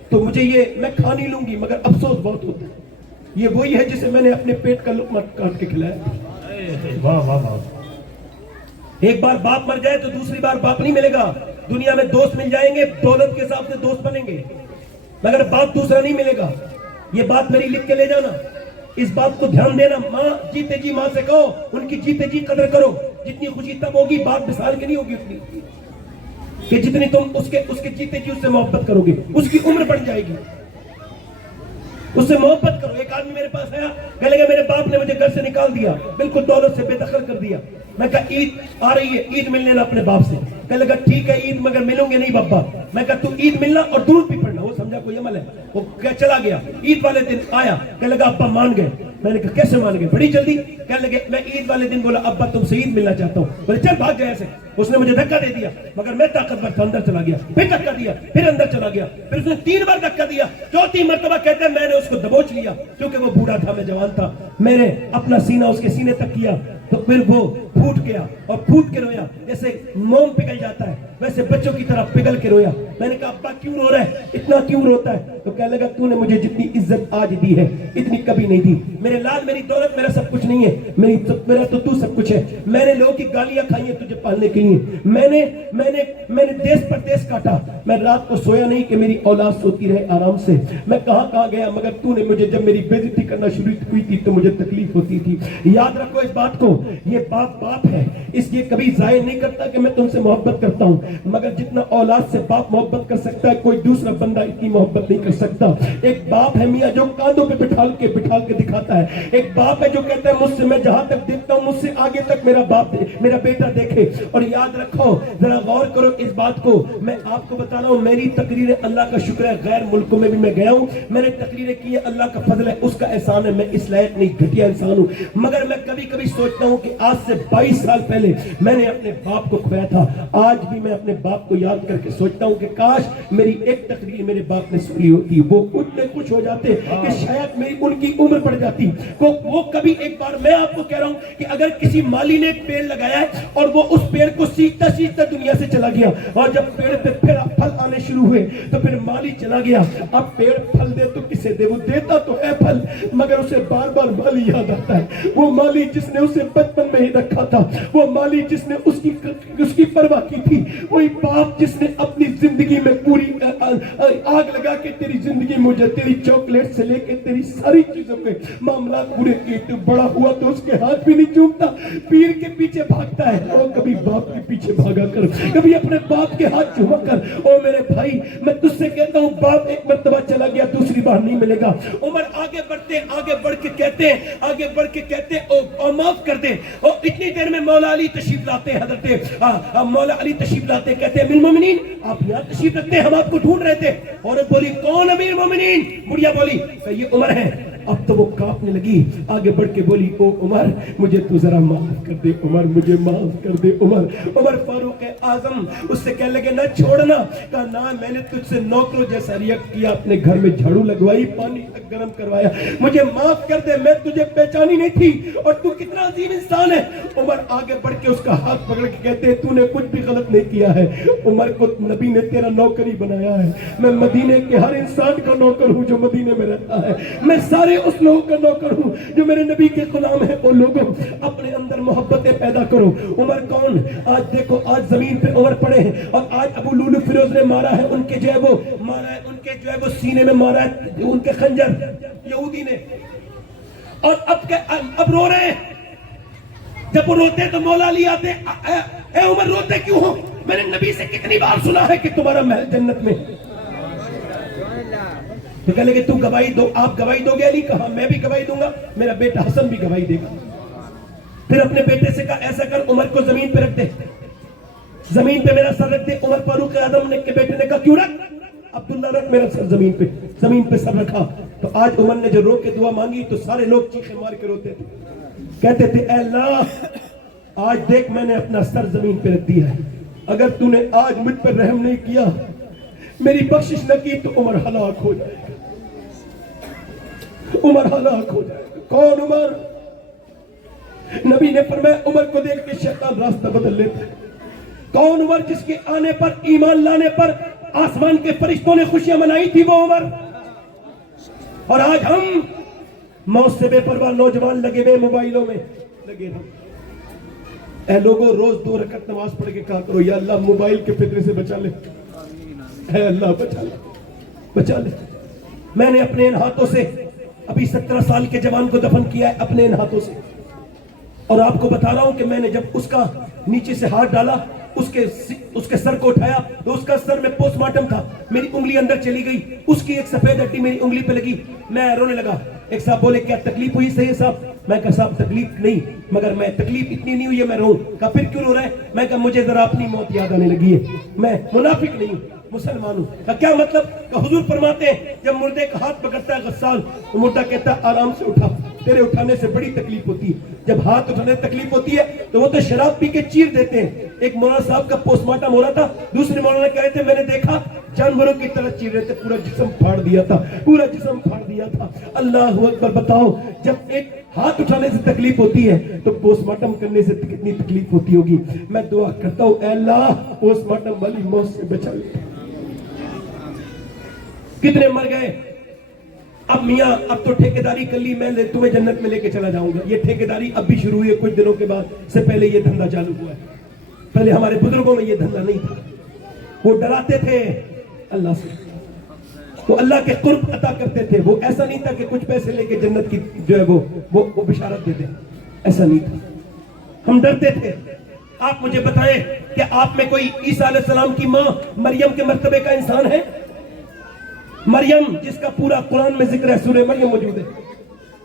تو مجھے میں کھا نہیں لوں گی مگر افسوس بہت ہوتا ہے. یہ وہی ہے جسے میں نے اپنے پیٹ کا لقمہ کاٹ کے کھلایا. واہ واہ واہ. ایک بار باپ مر جائے تو دوسری بار باپ نہیں ملے گا. دنیا میں دوست مل جائیں گے, دولت کے حساب سے دوست بنیں گے, مگر باپ دوسرا نہیں ملے گا. یہ بات میری لکھ کے لے جانا, اس بات کو دھیان دینا. ماں جیتے جی ماں سے کہو, ان کی جیتے جی قدر کرو. جتنی خوشی تب ہوگی, باپ مثال کے نہیں ہوگی اتنی کہ جتنی تم اس کے جیتے جی اس سے محبت کرو گے. اس کی عمر بڑھ جائے گی, اس سے محبت کرو. ایک آدمی میرے پاس آیا, کہنے لگا میرے باپ نے مجھے گھر سے نکال دیا, بالکل دولت سے بے دخل کر دیا. میں کہا عید آ رہی ہے, عید ملنے نا اپنے باپ سے. کہنے لگا ٹھیک ہے عید مگر ملوں گے نہیں بابا. میں کہا تو عید ملنا اور درود بھی پڑھنا. وہ سمجھا کوئی عمل ہے. وہ چلا گیا. عید والے دن آیا, کہنے لگا ابا مان گئے. میں نے کہا کیسے مان گئے؟ بڑی جلدی. کہنے لگے میں عید والے دن بولا ابا تم سے عید ملنا چاہتا ہوں. بولے چل بھاگ گئے ایسے. اس نے مجھے دھکا دے دیا مگر میں طاقتور تھا, اندر چلا گیا. پھر دھکا دیا, پھر اندر چلا گیا. پھر اس نے 3 بار دھکا دیا. 4تھی مرتبہ کہتے ہیں میں نے اس کو دبوچ لیا, کیونکہ وہ بوڑھا تھا, میں جوان تھا. میں نے اپنا سینہ اس کے سینے تک کیا تو پھر وہ پھوٹ گیا اور پھوٹ کے رویا، جیسے موم پگھل جاتا ہے ویسے بچوں کی طرح پگھل کے رویا۔ میں نے کہا ابا کیوں رو رہا ہے، اتنا کیوں روتا ہے؟ تو کہنے لگا تو نے مجھے جتنی عزت آج دی ہے اتنی کبھی نہیں دی، میرے لال میری دولت میرا سب کچھ نہیں ہے، میرا تو سب کچھ ہے، میں نے لوگوں کی گالیاں کھائی ہیں تجھے پالنے کے لیے، میں نے دیس پر دیس کاٹا، میں رات کو سویا نہیں کہ میری اولاد سوتی رہے آرام سے، میں کہاں گیا، مگر تو نے مجھے جب میری بے عزتی کرنا شروع ہوئی تھی تو مجھے تکلیف ہوتی تھی۔ یاد رکھو اس بات کو، یہ باپ ہے، اس لیے کبھی ظاہر نہیں کرتا کہ میں تم سے محبت کرتا ہوں، مگر جتنا اولاد سے باپ محبت کر سکتا ہے کوئی دوسرا بندہ اتنی محبت نہیں کر سکتا۔ ایک باپ ہے میاں جو کاندھوں پہ بٹھا کے دکھاتا ہے، ایک باپ ہے جو کہتا ہے مجھ سے، میں جہاں تک دیکھتا ہوں مجھ سے آگے تک میرا بیٹا دیکھے۔ اور یاد رکھو، ذرا غور کرو اس بات کو، میں آپ کو بتا رہا ہوں میری تقریریں اللہ کا شکر ہے غیر ملکوں میں بھی میں گیا ہوں، میں نے تقریریں کی ہے، اللہ کا فضل ہے، اس کا احسان ہے، میں اس لائق نہیں، گھٹیا انسان ہوں، مگر میں کبھی سوچتا ہوں کہ آج سے 22 سال پہلے میں نے اپنے باپ کو کھویا تھا، آج بھی میں اپنے باپ کو یاد کر کے سوچتا ہوں کہ کاش میری ایک تقریر میرے باپ نے سنی ہوتی، وہ اتنے کچھ ہو جاتے کہ شاید میری ان کی عمر پڑ جاتی۔ وہ کبھی ایک بار میں آپ کو کہہ رہا ہوں کہ اگر کسی مالی نے ایک پیڑ لگایا ہے اور وہ اس پیڑ کو سیدھا دنیا سے چلا گیا، اور جب پیڑ پہ پھر پھل آنے شروع ہوئے تو پھر مالی چلا گیا، اب پیڑ پھل دے تو کسے دے، وہ دیتا تو ہے پھل مگر اسے بار بار مالی یاد آتا ہے، وہ مالی جس نے اسے بچپن میں ہی رکھا تھا، وہ مالی جس نے اس کی پرواہ کی تھی، وہی باپ جس نے اپنی زندگی میں پوری آگ لگا کے تیری زندگی مجھے تیری چاکلیٹ سے لے کے تیری ساری چیزوں کے معاملات پورے کیے، تو بڑا ہوا تو اس کے ہاتھ بھی نہیں چومتا، پیر کے پیچھے بھاگتا ہے، اور کبھی باپ کے پیچھے بھاگا کر، کبھی اپنے باپ کے ہاتھ چوما کر۔ او میرے بھائی میں تجھ سے کہتا ہوں باپ ایک مرتبہ چلا گیا دوسری بار نہیں ملے گا۔ عمر آگے بڑھ کے کہتے او معاف کر دے، اور اتنی دیر میں مولا علی تشریف لاتے ہیں، حضرت مولا علی تشریف لاتے کہتے ہیں امیر المومنین آپ یہاں تشریف رکھتے ہیں، ہم آپ کو ڈھونڈ رہے تھے۔ عورت بولی کون امیر المومنین؟ بڑھیا بولی کہ یہ عمر ہے۔ اب تو وہ کانپنے لگی، آگے بڑھ کے بولی او عمر مجھے تو ذرا معاف کر دے، عمر مجھے معاف کر دے عمر فاروق اعظم اس سے کہنے لگے نہ چھوڑنا، کہا نہ میں نے تجھ سے نوکروں جیسا ریئیکٹ کیا، اپنے گھر میں جھاڑو لگوائی، پانی تک گرم کروایا، مجھے معاف کر دے، میں تجھے پہچانی نہیں تھی اور تو کتنا عظیم انسان ہے۔ عمر آگے بڑھ کے اس کا ہاتھ پکڑ کے کہتے ہیں تو نے کچھ بھی غلط نہیں کیا ہے، عمر کو نبی نے تیرا نوکر ہی بنایا ہے، میں مدینے کے ہر انسان کا نوکر ہوں جو مدینے میں رہتا ہے، میں سارے اس لوگوں کا نوکر ہوں جو میرے نبی کے غلام ہیں۔ وہ لوگوں اپنے اندر محبتیں پیدا کرو۔ عمر کون؟ آج دیکھو آج زمین پہ عمر پڑے ہیں، اور آج ابو لولو فیروز نے مارا ہے ان کے جو ہے وہ سینے میں مارا ہے ان کے خنجر یہودی نے، اور اب رو رہے ہیں۔ جب وہ روتے تو مولا علی آتے، اے عمر روتے کیوں ہو؟ میں نے نبی سے کتنی بار سنا ہے کہ تمہارا محل جنت میں۔ تو کہہ لگے تو گواہی دو، آپ گواہی دو گے علی؟ کہا میں بھی گواہی دوں گا، میرا بیٹا حسن بھی گواہی دے گا۔ پھر اپنے بیٹے سے کہا ایسا کر عمر کو زمین پہ رکھ دے، زمین پہ میرا سر رکھ دے۔ عمر فاروق اعظم کے بیٹے نے کہا کیوں رکھ؟ عبداللہ رکھ میرا سر زمین پہ سر رکھا۔ تو آج عمر نے جو رو کے دعا مانگی تو سارے لوگ چیخے مار کے روتے تھے، کہتے تھے اے اللہ آج دیکھ میں نے اپنا سر زمین پہ رکھ دیا ہے، اگر تو نے آج مجھ پر رحم نہیں کیا، میری بخشش نہ کی تو عمر ہلاک ہو جائے گا، عمر ہلاک ہو جائے گا۔ کون عمر؟ نبی نے فرمایا عمر کو دیکھ کے شیطان راستہ بدل لیتا ہے۔ کون عمر؟ جس کے آنے پر ایمان لانے پر آسمان کے فرشتوں نے خوشیاں منائی تھی، وہ عمر۔ اور آج ہم موت سے بے پرواہ نوجوان لگے ہوئے موبائلوں میں لگے ہوئے۔ اے لوگوں روز 2 رکعت نماز پڑھ کے کہا کرو یا اللہ موبائل کے فتنے سے بچا لے، اے اللہ بچا لے۔ میں نے اپنے ان ہاتھوں سے ابھی 17 سال کے جوان کو دفن کیا ہے، اپنے ان ہاتھوں سے، اور آپ کو بتا رہا ہوں کہ میں نے جب اس کا نیچے سے ہاتھ ڈالا، اس کے سر کو اٹھایا تو اس کا سر میں پوسٹ مارٹم تھا، میری انگلی اندر چلی گئی، اس کی ایک سفید ہڈی میری انگلی پہ لگی، میں رونے لگا۔ ایک صاحب بولے کیا تکلیف ہوئی؟ صحیح ہے صاحب۔ میں کہا صاحب تکلیف نہیں، مگر میں تکلیف اتنی نہیں ہوئی ہے میں رو۔ کہا پھر کیوں رو رہا ہے؟ میں کہا مجھے ذرا اپنی موت یاد آنے لگی ہے، میں منافق نہیں ہوں، مسلمان ہوں۔ کہا کیا مطلب؟ کہ حضور فرماتے ہیں جب مردے کا ہاتھ پکڑتا ہے غسال، وہ مردہ کہتا ہے آرام سے اٹھا، تیرے اٹھانے سے بڑی تکلیف ہوتی ہے۔ جب ہاتھ اٹھانے تکلیف ہوتی ہے تو وہ تو شراب پی کے چیر دیتے ہیں۔ ایک مولانا صاحب کا پوسٹ مارٹم ہو رہا تھا، دوسرے مولانا کہہ رہے تھے میں نے دیکھا جانوروں کی طرح چیر رہے تھے، پورا جسم پھاڑ دیا تھا، پورا جسم پھاڑ دیا تھا۔ اللہ اکبر۔ بتاؤ جب ایک ہاتھ اٹھانے سے تکلیف ہوتی ہے تو پوسٹ مارٹم کرنے سے کتنی تکلیف ہوتی ہوگی. میں دعا کرتا ہوں اے اللہ پوسٹ مارٹم والی موت سے بچا لے. کتنے مر گئے. اب میاں اب تو ٹھیکیداری کر لی, میں تمہیں جنت میں لے کے چلا جاؤں گا. یہ ٹھیکیداری اب بھی شروع ہوئی ہے کچھ دنوں کے بعد, سے پہلے یہ دھندا چالو ہوا ہے. پہلے ہمارے بزرگوں میں یہ دھندا نہیں تھا. وہ ڈراتے تھے اللہ سے, وہ اللہ کے قرب عطا کرتے تھے. وہ ایسا نہیں تھا کہ کچھ پیسے لے کے جنت کی جو ہے وہ بشارت دیتے, ایسا نہیں تھا. ہم ڈرتے تھے. آپ مجھے بتائیں کہ آپ میں کوئی عیسیٰ علیہ السلام کی ماں مریم کے مرتبے کا انسان ہے؟ مریم جس کا پورا قرآن میں ذکر ہے, سورہ مریم موجود ہے.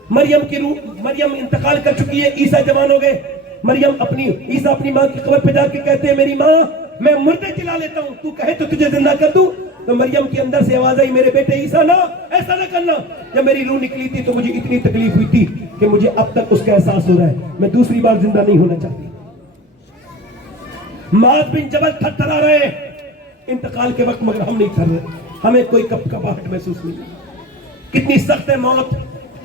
مریم کی روح, مریم انتقال کر چکی ہے, عیسیٰ جوان ہو گئے. مریم عیسیٰ اپنی ماں کی قبر پہ جا کے کہتے ہیں میری ماں میں مردے چلا لیتا ہوں, تو کہے تو تجھے زندہ کر دوں. تو مریم کے اندر سے آواز آئی میرے بیٹے عیسیٰ نہ, ایسا نہ کرنا. جب میری روح نکلی تھی تو مجھے اتنی تکلیف ہوئی تھی کہ مجھے اب تک اس کا احساس ہو رہا ہے. میں دوسری بار زندہ نہیں ہونا چاہتی. معاذ بن جبل تھر تھرا رہے انتقال کے وقت, مگر ہم نہیں تھر رہے. ہمیں کوئی کپاہٹ محسوس نہیں. کتنی سخت ہے موت.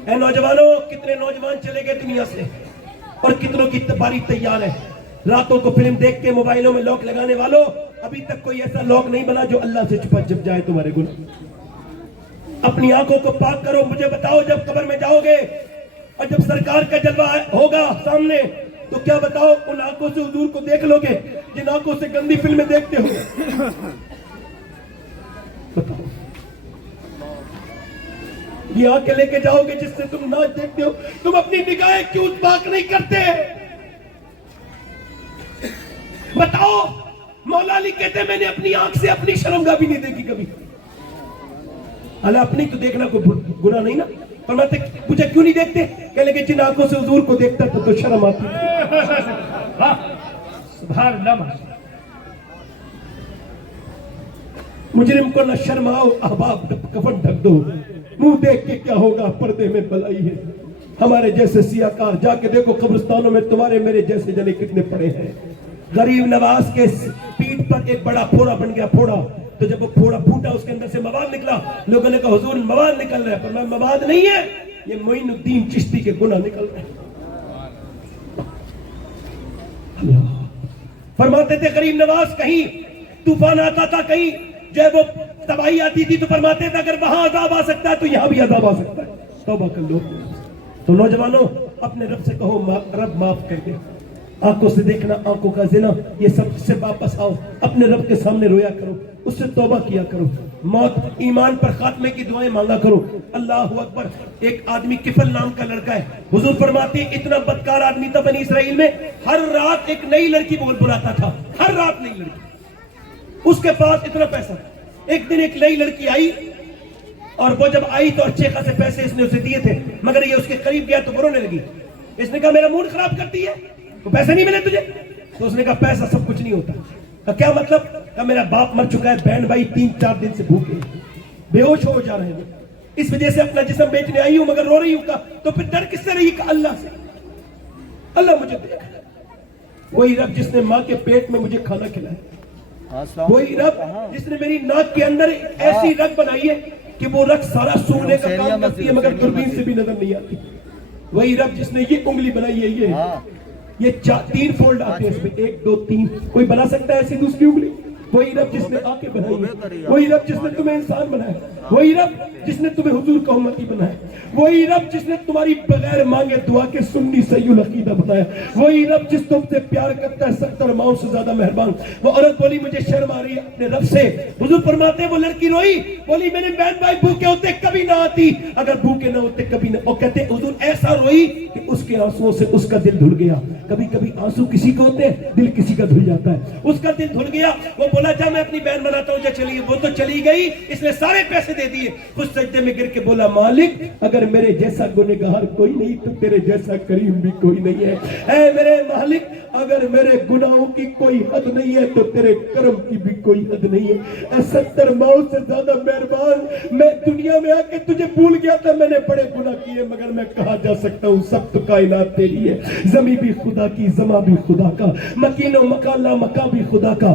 اے نوجوانوں, کتنے نوجوان چلے گئے دنیا سے اور کتنوں کی باری تیار ہے. راتوں کو فلم دیکھ کے موبائلوں میں لاک لگانے والوں, ابھی تک کوئی ایسا لاک نہیں بنا جو اللہ سے چھپا جب جائے تمہارے گناہ. اپنی آنکھوں کو پاک کرو. مجھے بتاؤ جب قبر میں جاؤ گے اور جب سرکار کا جلوہ ہوگا سامنے, تو کیا بتاؤ ان آنکھوں سے حضور کو دیکھ لو گے جن آنکھوں سے گندی فلمیں دیکھتے ہو؟ بتاؤ. یہ آنکھیں لے کے جاؤ گے جس سے تم ناچ دیکھتے ہو, تم اپنی نگاہیں کیوں پاک نہیں کرتے؟ بتاؤ. مولا علی کہتے ہیں میں نے اپنی آنکھ سے اپنی شرمگاہ بھی نہیں دیکھی کبھی. اللہ اپنی تو دیکھنا کوئی گناہ نہیں نا. فرماتے مجھے کیوں نہیں دیکھتے؟ کہنے کہ جن آنکھوں سے حضور کو دیکھتا تو شرم آتی. سبحان اللہ. مجرم کو نہ شرماؤ احباب کفن ڈھک دو, منہ دیکھ کے کیا ہوگا پردے میں بلائی ہے. ہمارے جیسے سیاکار جا کے دیکھو قبرستانوں میں تمہارے میرے جیسے جنے کتنے پڑے ہیں. غریب نواز کے پیٹھ پر ایک بڑا پھوڑا بن گیا. پھوڑا تو جب وہ پھوڑا پھوٹا اس کے اندر سے مواد نکلا, لوگوں نے کہا حضور مواد نکل رہا ہے. پر مواد نہیں ہے, یہ معین الدین چشتی کے گناہ نکل رہے ہیں. اللہ فرماتے تھے غریب نواز کہیں طوفان آتا تھا, کہیں جو ہے وہ تباہی آتی تھی, تو فرماتے تھے اگر وہاں عذاب آ سکتا ہے تو یہاں بھی عذاب آ سکتا ہے. توبہ کر لو. تو نوجوانوں اپنے رب سے کہو رب معاف کر دے. آنکھوں سے دیکھنا, آنکھوں کا زنا, یہ سب سے واپس آؤ. اپنے رب کے سامنے رویا کرو, اس سے توبہ کیا کرو. موت ایمان پر خاتمے کی دعائیں مانگا کرو. اللہ اکبر. ایک آدمی کفل نام کا لڑکا ہے, حضور فرماتے ہیں اتنا بدکار آدمی تھا بنی اسرائیل میں, ہر رات ایک نئی لڑکی بلاتا تھا, ہر رات نئی لڑکی. اس کے پاس اتنا پیسہ. ایک دن ایک نئی لڑکی آئی, اور وہ جب آئی تو اچھے خاصے پیسے اس نے اسے دیے تھے, مگر یہ اس کے قریب گیا تو رونے لگی. اس نے کہا میرا موڈ خراب کرتی ہے, تو پیسے نہیں ملے تجھے؟ تو اس نے کہا پیسہ سب کچھ نہیں ہوتا. کہا کیا مطلب؟ کہا میرا باپ مر چکا ہے, بہن بھائی 3-4 دن سے بھوکے بے ہوش ہو جا رہے ہیں, اس وجہ سے اپنا جسم بیچنے آئی ہوں مگر رو رہی ہوں. کہا تو پھر ڈر کس سے رہی؟ کہا اللہ سے. اللہ مجھے دیکھ, وہی رب جس نے ماں کے پیٹ میں مجھے کھانا کھلایا, وہی رب جس نے میری ناک کے اندر ایسی رگ بنائی ہے کہ وہ رگ سارا سونگنے کا کام کرتی ہے مگر دوربین سے بھی نظر نہیں آتی. وہی رب جس نے یہ انگلی بنائی ہے, یہ 3 فولڈ آتے ہیں اس میں, 1 2 3. کوئی بنا سکتا ہے ایسی دوسری انگلی؟ وہی رب جس نے آنکھیں بنائی ہے, وہی رب جس نے تمہیں انسان بنایا, وہی رب جس نے تمہیں حضور کا امتی بنایا, وہی رب جس نے تمہاری بغیر مانگے دعا کے سنی صحیح العقیدہ بنایا, وہی رب جس تم سے پیار کرتا ہے 70 ماؤں سے زیادہ مہربان. وہ عورت بولی مجھے شرم آ رہی ہے اپنے رب سے. حضور فرماتے ہیں وہ لڑکی روئی, بولی میرے بہن بھائی بھوکے ہوتے کبھی نہ آتی, اگر بھوکے نہ ہوتے کبھی نہ. اور کہتے حضور ایسا روئی کہ اس کے آنسوؤں سے اس کا دل دھل گیا. کبھی کبھی آنسو کسی کو ہوتے ہیں, دل کسی کا دھل جاتا ہے. اس کا دل دھل گیا. وہ بولا جا میں اپنی بہن بناتا ہوں, جا چلی. وہ تو چلی گئی, اس نے سارے پیسے دے دیے. خود سجدے میں گر کے بولا مالک اگر میرے جیسا گنہگار کوئی نہیں تو تیرے جیسا کریم بھی کوئی نہیں ہے. اے میرے مالک اگر میرے گناہوں کی کوئی حد نہیں ہے تو تیرے کرم کی بھی کوئی حد نہیں ہے. اے 70 ماؤں سے زیادہ مہربان, میں دنیا میں آ کے تجھے بھول گیا تھا, میں نے بڑے گناہ کیے مگر میں کہاں جا سکتا ہوں, سب تو کائنات تیری ہے. زمین بھی خدا کی, زماں بھی خدا کا, مکین و مکان لا مکان بھی خدا کا,